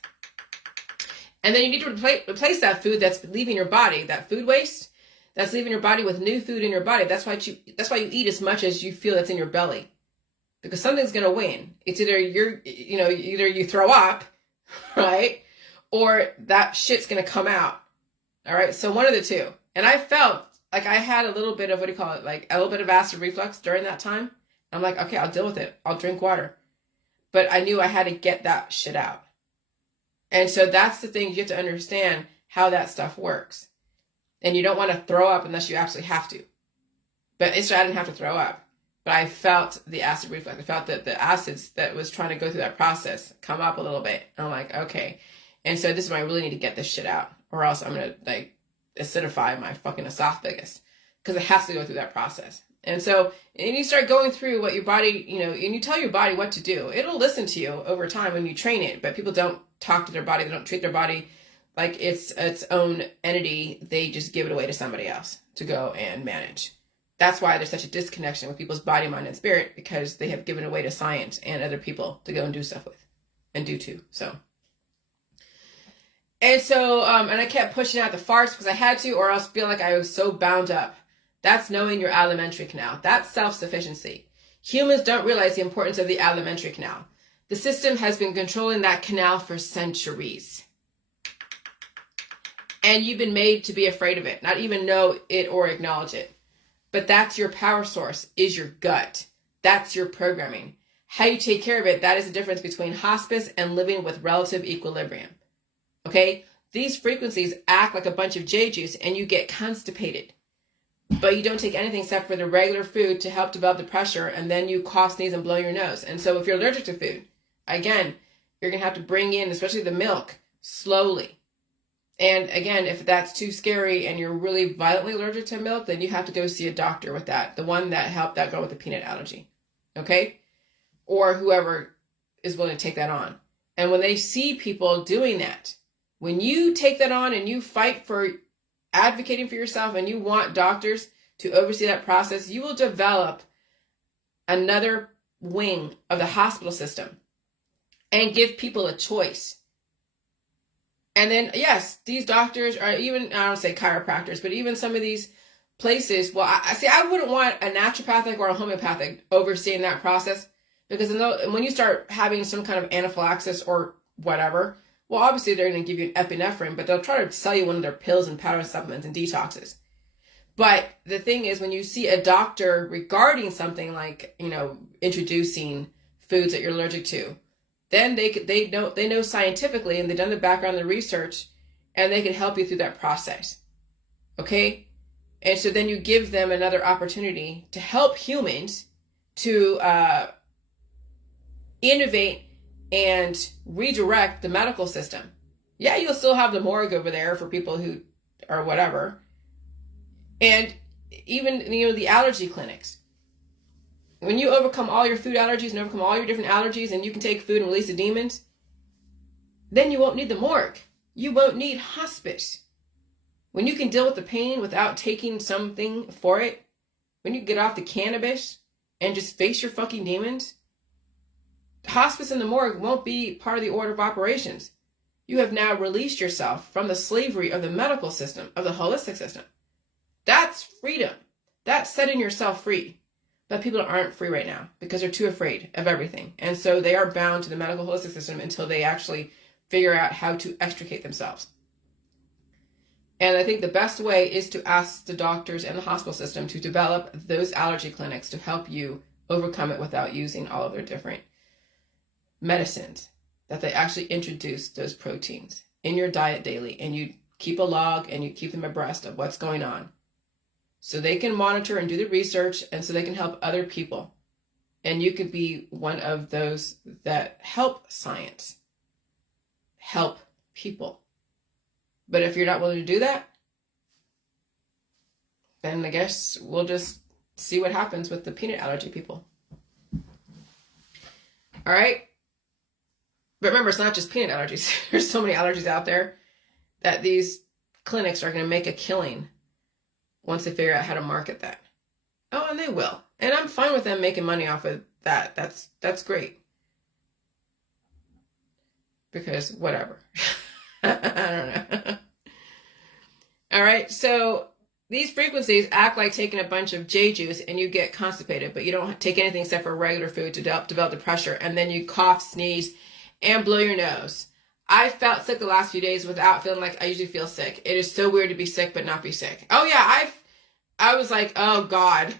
And then you need to replace that food that's leaving your body, that food waste that's leaving your body, with new food in your body. That's why you eat as much as you feel that's in your belly, because something's going to win. It's either either you throw up, right? Or that shit's going to come out. All right. So one of the two. And I felt like I had a little bit of, like a little bit of acid reflux during that time. I'm like, okay, I'll deal with it. I'll drink water. But I knew I had to get that shit out. And so that's the thing. You have to understand how that stuff works. And you don't want to throw up unless you absolutely have to. But I didn't have to throw up. but I felt the acid reflux. I felt that the acids that was trying to go through that process come up a little bit. And I'm like, okay. And so this is when I really need to get this shit out, or else I'm going to like acidify my fucking esophagus, because it has to go through that process. And so, and you start going through what your body, you know, and you tell your body what to do. It'll listen to you over time when you train it, but people don't talk to their body. They don't treat their body like it's its own entity. They just give it away to somebody else to go and manage. That's why there's such a disconnection with people's body, mind, and spirit, because they have given away to science and other people to go and do stuff with and do too. So, and I kept pushing out the farts because I had to, or else feel like I was so bound up. That's knowing your alimentary canal. That's self-sufficiency. Humans don't realize the importance of the alimentary canal. The system has been controlling that canal for centuries. And you've been made to be afraid of it, not even know it or acknowledge it. But that's your power source, is your gut. That's your programming. How you take care of it, that is the difference between hospice and living with relative equilibrium. Okay? These frequencies act like a bunch of J juice and you get constipated. But you don't take anything except for the regular food to help develop the pressure, and then you cough, sneeze, and blow your nose. And so if you're allergic to food, again, you're going to have to bring in, especially the milk, slowly. And again, if that's too scary and you're really violently allergic to milk, then you have to go see a doctor with that. The one that helped that girl with the peanut allergy. Okay? Or whoever is willing to take that on. And when they see people doing that, when you take that on and you fight for advocating for yourself and you want doctors to oversee that process, you will develop another wing of the hospital system and give people a choice. And then, yes, these doctors are even, I don't say chiropractors, but even some of these places, well, I wouldn't want a naturopathic or a homeopathic overseeing that process, because when you start having some kind of anaphylaxis or whatever, well, obviously they're going to give you an epinephrine, but they'll try to sell you one of their pills and powder supplements and detoxes. But the thing is, when you see a doctor regarding something like, you know, introducing foods that you're allergic to, then they know scientifically, and they've done the background and the research, and they can help you through that process. Okay? And so then you give them another opportunity to help humans to innovate and redirect the medical system. Yeah, you'll still have the morgue over there for people who are whatever. And even, you know, the allergy clinics. When you overcome all your food allergies and overcome all your different allergies, and you can take food and release the demons, then you won't need the morgue. You won't need hospice. When you can deal with the pain without taking something for it, when you get off the cannabis and just face your fucking demons, hospice and the morgue won't be part of the order of operations. You have now released yourself from the slavery of the medical system, of the holistic system. That's freedom. That's setting yourself free. But people aren't free right now because they're too afraid of everything. And so they are bound to the medical holistic system until they actually figure out how to extricate themselves. And I think the best way is to ask the doctors and the hospital system to develop those allergy clinics to help you overcome it without using all of their different medicines, that they actually introduce those proteins in your diet daily, and you keep a log and you keep them abreast of what's going on, so they can monitor and do the research, and so they can help other people. And you could be one of those that help science, help people. But if you're not willing to do that, then I guess we'll just see what happens with the peanut allergy people. All right? But remember, it's not just peanut allergies. There's so many allergies out there that these clinics are going to make a killing once they figure out how to market that. Oh, and they will. And I'm fine with them making money off of that. That's great. Because whatever. I don't know. All right. So these frequencies act like taking a bunch of J juice and you get constipated, but you don't take anything except for regular food to develop the pressure. And then you cough, sneeze, and blow your nose. I felt sick the last few days without feeling like I usually feel sick. It is so weird to be sick but not be sick. Oh yeah, I was like, oh God.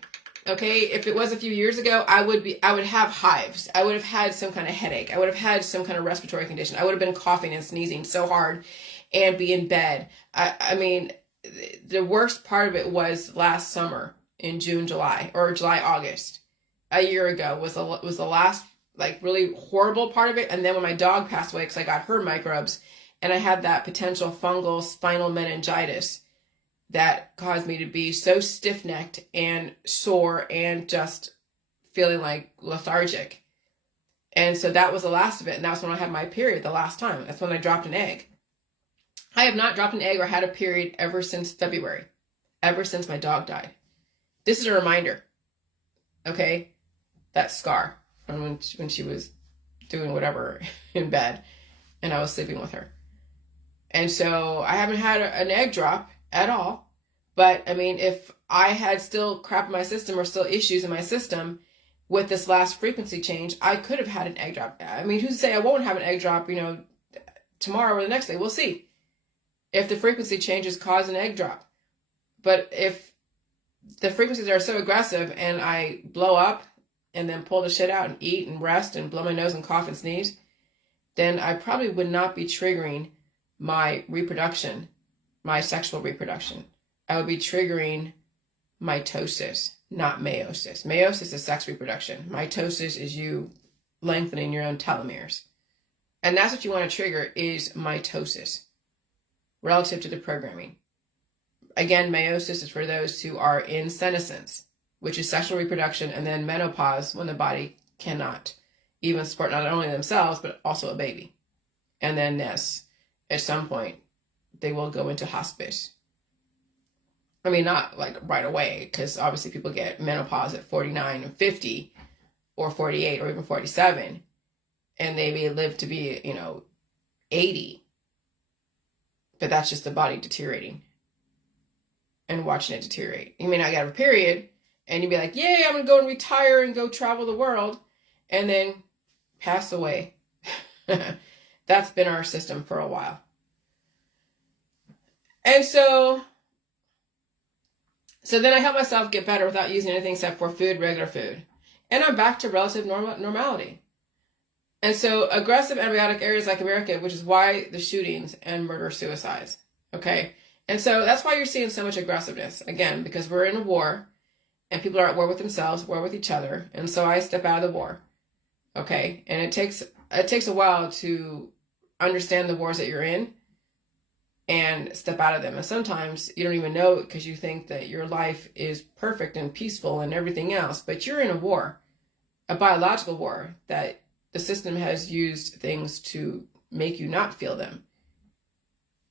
Okay, if it was a few years ago, I would have hives. I would have had some kind of headache. I would have had some kind of respiratory condition. I would have been coughing and sneezing so hard and be in bed. I mean, the worst part of it was last summer in June, July, or July, August. a year ago was the last like really horrible part of it. And then when my dog passed away, because I got her microbes, and I had that potential fungal spinal meningitis that caused me to be so stiff-necked and sore and just feeling like lethargic. And so that was the last of it. And that's when I had my period the last time. That's when I dropped an egg. I have not dropped an egg or had a period ever since February, ever since my dog died. This is a reminder, okay? That scar from when she was doing whatever in bed and I was sleeping with her. And so I haven't had an egg drop at all. But I mean, if I had still crap in my system or still issues in my system with this last frequency change, I could have had an egg drop. I mean, who's to say I won't have an egg drop, tomorrow or the next day? We'll see if the frequency changes cause an egg drop. But if the frequencies are so aggressive and I blow up and then pull the shit out and eat and rest and blow my nose and cough and sneeze, then I probably would not be triggering my reproduction, my sexual reproduction. I would be triggering mitosis, not meiosis. Meiosis is sex reproduction. Mitosis is you lengthening your own telomeres. And that's what you want to trigger is mitosis relative to the programming. Again, meiosis is for those who are in senescence, which is sexual reproduction, and then menopause when the body cannot even support not only themselves, but also a baby. And then this, at some point, they will go into hospice. I mean, not like right away, because obviously people get menopause at 49 and 50 or 48 or even 47, and they may live to be, 80. But that's just the body deteriorating and watching it deteriorate. You may not get a period, and you'd be like, yay, I'm going to go and retire and go travel the world, and then pass away. That's been our system for a while. And so then I help myself get better without using anything except for food, regular food. And I'm back to relative normality. And so aggressive antibiotic areas like America, which is why the shootings and murder-suicides. Okay? And so that's why you're seeing so much aggressiveness. Again, because we're in a war and people are at war with themselves, war with each other. And so I step out of the war. Okay? And it takes a while to understand the wars that you're in and step out of them. And sometimes you don't even know it because you think that your life is perfect and peaceful and everything else, but you're in a war, a biological war that the system has used things to make you not feel them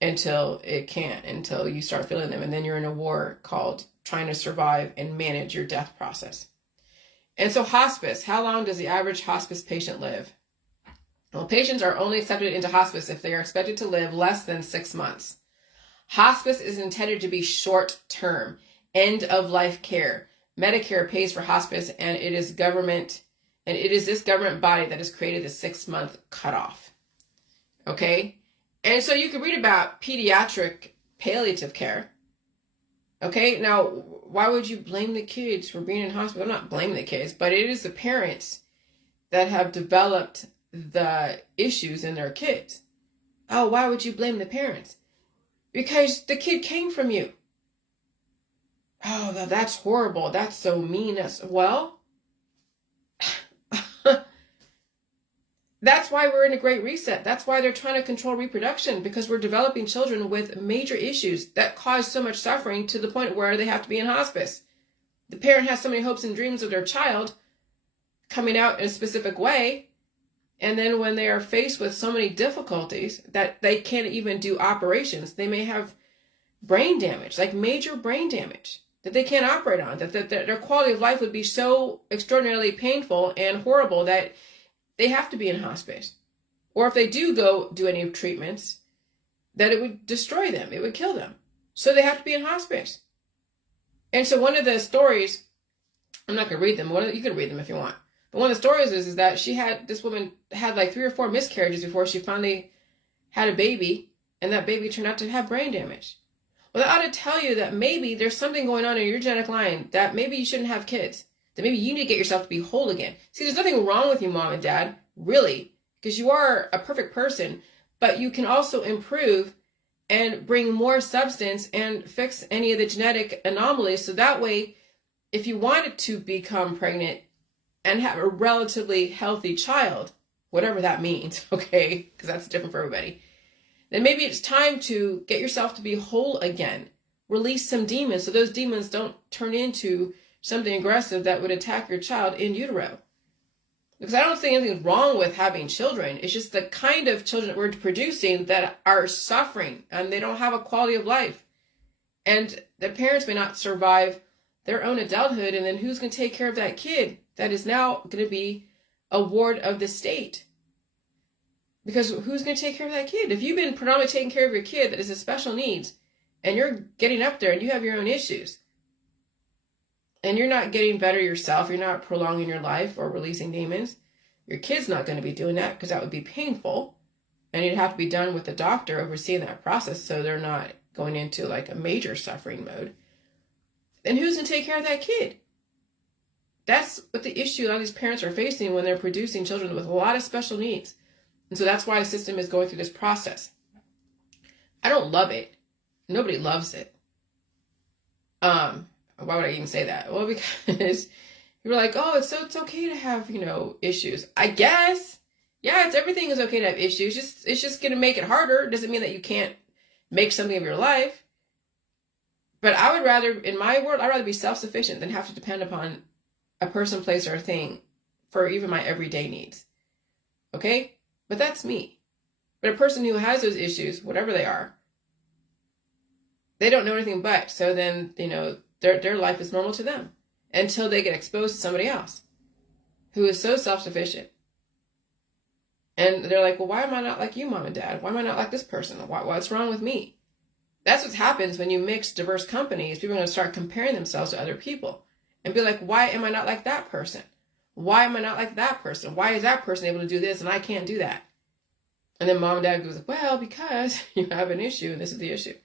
until it can't, until you start feeling them. And then you're in a war called trying to survive and manage your death process. And so hospice, how long does the average hospice patient live? Well, patients are only accepted into hospice if they are expected to live less than 6 months. Hospice is intended to be short-term, end-of-life care. Medicare pays for hospice, and it is this government body that has created the 6-month cutoff. Okay? And so you can read about pediatric palliative care. Okay? Now, why would you blame the kids for being in hospital? I'm not blaming the kids, but it is the parents that have developed the issues in their kids. Oh, why would you blame the parents? Because the kid came from you. Oh, that's horrible. That's so mean. Well, that's why we're in a great reset. That's why they're trying to control reproduction, because we're developing children with major issues that cause so much suffering to the point where they have to be in hospice. The parent has so many hopes and dreams of their child coming out in a specific way. And then when they are faced with so many difficulties that they can't even do operations, they may have brain damage, like major brain damage that they can't operate on, that their quality of life would be so extraordinarily painful and horrible that they have to be in hospice. Or if they do go do any treatments, that it would destroy them. It would kill them. So they have to be in hospice. And so one of the stories, I'm not going to read them. You can read them if you want. But one of the stories is that this woman had like 3 or 4 miscarriages before she finally had a baby, and that baby turned out to have brain damage. Well, that ought to tell you that maybe there's something going on in your genetic line that maybe you shouldn't have kids, that maybe you need to get yourself to be whole again. See, there's nothing wrong with you, mom and dad, really, because you are a perfect person, but you can also improve and bring more substance and fix any of the genetic anomalies. So that way, if you wanted to become pregnant, and have a relatively healthy child, whatever that means, okay, because that's different for everybody, then maybe it's time to get yourself to be whole again. Release some demons so those demons don't turn into something aggressive that would attack your child in utero. Because I don't think anything's wrong with having children. It's just the kind of children that we're producing that are suffering and they don't have a quality of life. And the parents may not survive their own adulthood. And then who's going to take care of that kid that is now going to be a ward of the state? Because who's going to take care of that kid? If you've been predominantly taking care of your kid that is a special needs, and you're getting up there and you have your own issues, and you're not getting better yourself, you're not prolonging your life or releasing demons, your kid's not going to be doing that because that would be painful. And it'd have to be done with the doctor overseeing that process so they're not going into like a major suffering mode. Then who's going to take care of that kid? That's what the issue a lot of these parents are facing when they're producing children with a lot of special needs. And so that's why the system is going through this process. I don't love it. Nobody loves it. Why would I even say that? Well, because you're like, oh, it's okay to have, issues. I guess. Yeah, everything is okay to have issues. It's just going to make it harder. It doesn't mean that you can't make something of your life. But I would rather, in my world, I'd rather be self-sufficient than have to depend upon a person, place, or a thing for even my everyday needs. Okay? But that's me. But a person who has those issues, whatever they are, they don't know anything but. So then, their life is normal to them until they get exposed to somebody else who is so self-sufficient. And they're like, well, why am I not like you, mom and dad? Why am I not like this person? What's wrong with me? That's what happens when you mix diverse companies. People are going to start comparing themselves to other people and be like, why am I not like that person? Why am I not like that person? Why is that person able to do this and I can't do that? And then mom and dad goes, well, because you have an issue and this is the issue.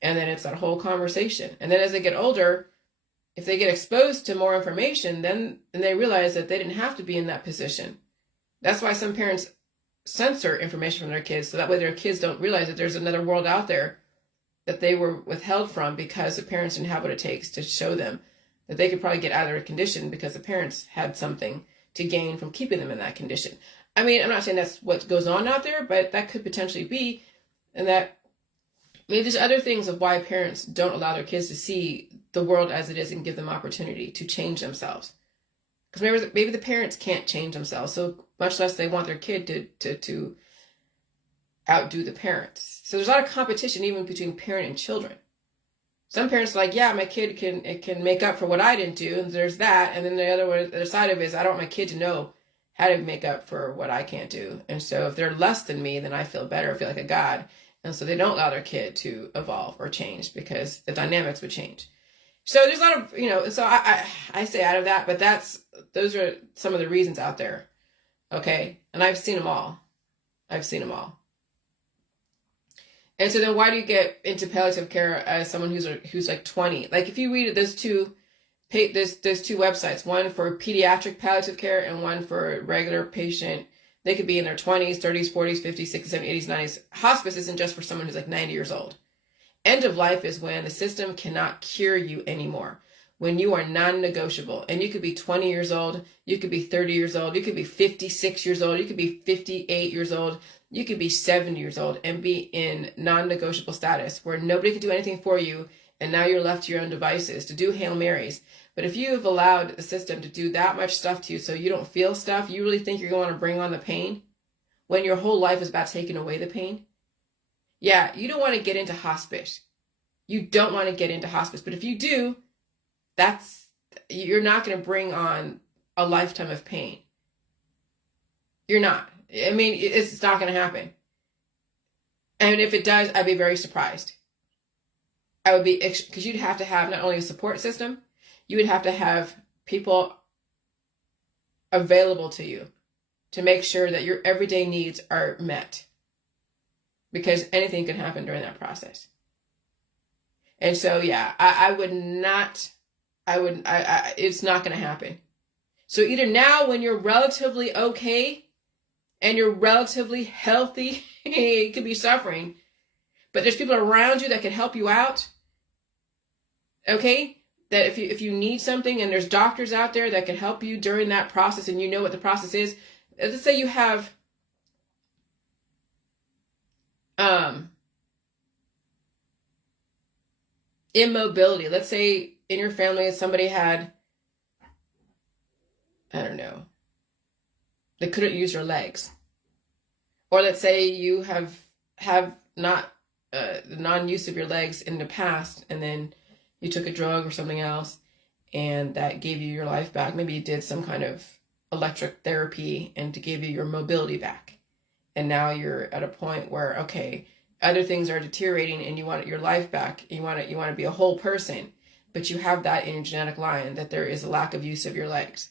And then it's that whole conversation. And then as they get older, if they get exposed to more information, then they realize that they didn't have to be in that position. That's why some parents censor information from their kids, so that way their kids don't realize that there's another world out there that they were withheld from because the parents didn't have what it takes to show them that they could probably get out of their condition because the parents had something to gain from keeping them in that condition. I mean, I'm not saying that's what goes on out there, but that could potentially be. And that maybe there's other things of why parents don't allow their kids to see the world as it is and give them opportunity to change themselves. Because maybe the parents can't change themselves, so much less they want their kid to outdo the parents. So there's a lot of competition even between parent and children. Some parents are like, yeah, my kid can make up for what I didn't do, and there's that. And then the other side of it is I don't want my kid to know how to make up for what I can't do. And so if they're less than me, then I feel better, I feel like a god. And so they don't allow their kid to evolve or change because the dynamics would change. So there's a lot of, so I say out of that, but those are some of the reasons out there. Okay. And I've seen them all. And so then why do you get into palliative care as someone who's like 20? Like if you read those two websites, one for pediatric palliative care and one for regular patient, they could be in their 20s, 30s, 40s, 50s, 60s, 70s, 80s, 90s. Hospice isn't just for someone who's like 90 years old. End of life is when the system cannot cure you anymore. When you are non-negotiable. And you could be 20 years old, you could be 30 years old, you could be 56 years old, you could be 58 years old, you could be 70 years old and be in non-negotiable status where nobody can do anything for you and now you're left to your own devices to do Hail Marys. But if you have allowed the system to do that much stuff to you so you don't feel stuff, you really think you're going to bring on the pain when your whole life is about taking away the pain? Yeah, you don't want to get into hospice. You don't want to get into hospice. But if you do, you're not going to bring on a lifetime of pain. You're not. I mean, it's not going to happen. And if it does, I'd be very surprised. I would be, because you'd have to have not only a support system, you would have to have people available to you to make sure that your everyday needs are met. Because anything can happen during that process. And so, yeah, it's not going to happen. So either now when you're relatively okay and you're relatively healthy, it could be suffering, but there's people around you that can help you out. Okay. that if you need something and there's doctors out there that can help you during that process and you know what the process is. Let's say you have immobility. Let's say in your family somebody had, I don't know, they couldn't use their legs. Or let's say you have not the non-use of your legs in the past, and then you took a drug or something else and that gave you your life back. Maybe you did some kind of electric therapy and to give you your mobility back. And now you're at a point where, okay, other things are deteriorating and you want your life back. You want to be a whole person, but you have that in your genetic line that there is a lack of use of your legs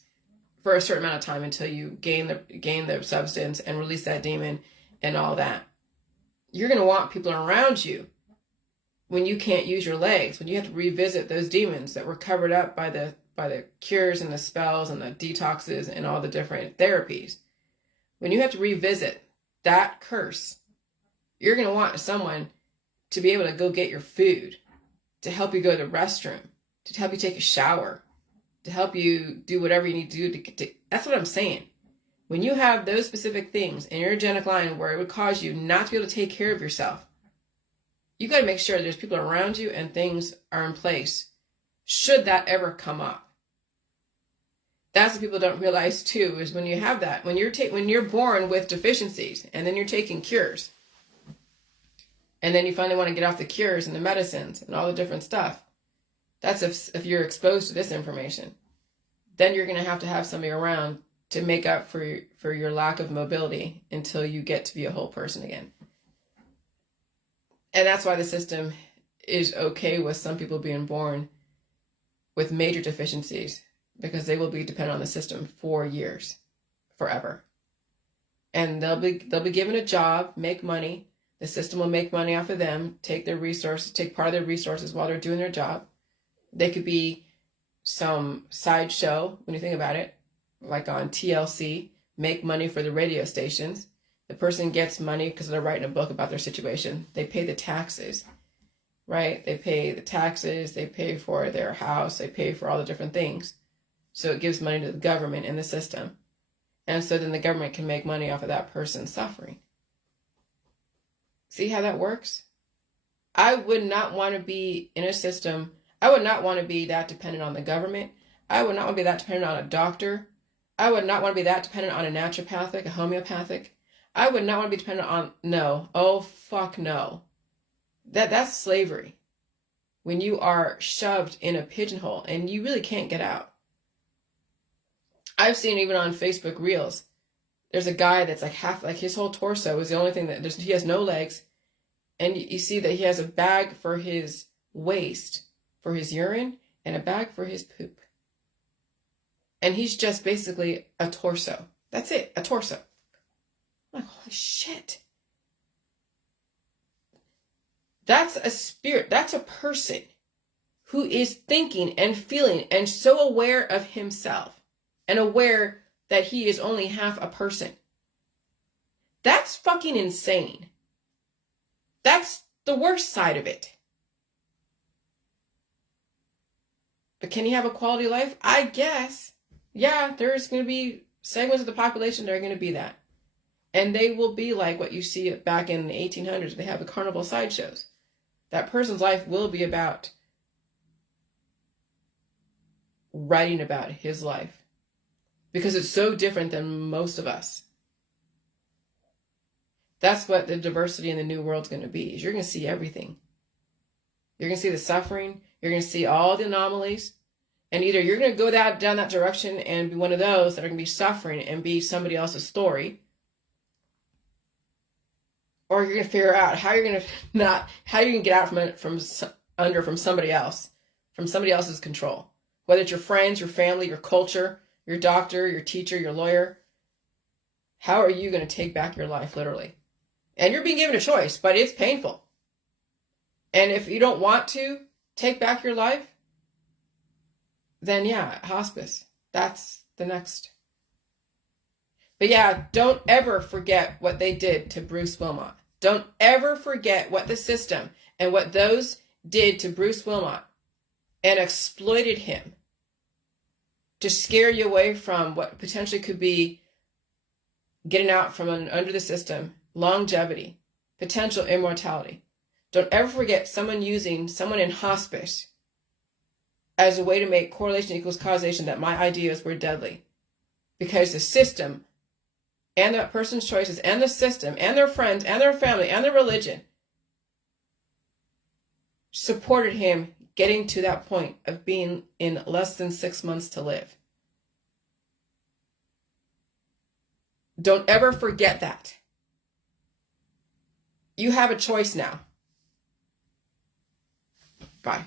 for a certain amount of time until you gain the substance and release that demon and all that. You're going to want people around you when you can't use your legs, when you have to revisit those demons that were covered up by the cures and the spells and the detoxes and all the different therapies. When you have to revisit that curse, you're going to want someone to be able to go get your food, to help you go to the restroom, to help you take a shower, to help you do whatever you need to do. That's what I'm saying. When you have those specific things in your genetic line where it would cause you not to be able to take care of yourself, you got to make sure there's people around you and things are in place should that ever come up. That's what people don't realize too, is when you have that, when you're born with deficiencies and then you're taking cures, and then you finally want to get off the cures and the medicines and all the different stuff. That's if you're exposed to this information. Then you're going to have somebody around to make up for your lack of mobility until you get to be a whole person again. And that's why the system is okay with some people being born with major deficiencies, because they will be dependent on the system for years, forever. And they'll be given a job, make money. The system will make money off of them, take part of their resources while they're doing their job. They could be some sideshow, when you think about it, like on TLC, make money for the radio stations. The person gets money because they're writing a book about their situation. They pay the taxes, right? They pay the taxes, they pay for their house, they pay for all the different things. So it gives money to the government and the system. And so then the government can make money off of that person suffering. See how that works? I would not want to be in a system. I would not want to be that dependent on the government. I would not want to be that dependent on a doctor. I would not want to be that dependent on a naturopathic, a homeopathic. I would not want to be dependent on, no. Oh, fuck no. That's slavery. When you are shoved in a pigeonhole and you really can't get out. I've seen even on Facebook Reels, there's a guy that's like his whole torso is the only thing he has no legs. And you see that he has a bag for his waste, for his urine, and a bag for his poop. And he's just basically a torso. That's it, a torso. I'm like, holy shit. That's a spirit. That's a person who is thinking and feeling and so aware of himself and aware that he is only half a person. That's fucking insane. That's the worst side of it. But can you have a quality life? I guess. Yeah, there's going to be segments of the population that are going to be that. And they will be like what you see back in the 1800s. They have the carnival sideshows. That person's life will be about writing about his life. Because it's so different than most of us. That's what the diversity in the new world's going to be. Is you're going to see everything. You're going to see the suffering. You're going to see all the anomalies. And either you're going to go down that direction and be one of those that are going to be suffering and be somebody else's story. Or you're going to figure out how you're going to get out from somebody else, from somebody else's control. Whether it's your friends, your family, your culture, your doctor, your teacher, your lawyer. How are you going to take back your life, literally? And you're being given a choice, but it's painful. And if you don't want to take back your life, then yeah, hospice. That's the next. But yeah, don't ever forget what they did to Bruce Wilmot. Don't ever forget what the system and what those did to Bruce Wilmot. and exploited him to scare you away from what potentially could be getting out from under the system, longevity, potential immortality. Don't ever forget someone using someone in hospice as a way to make correlation equals causation, that my ideas were deadly. Because the system and that person's choices and the system and their friends and their family and their religion supported him getting to that point of being in less than 6 months to live. Don't ever forget that. You have a choice now. Bye.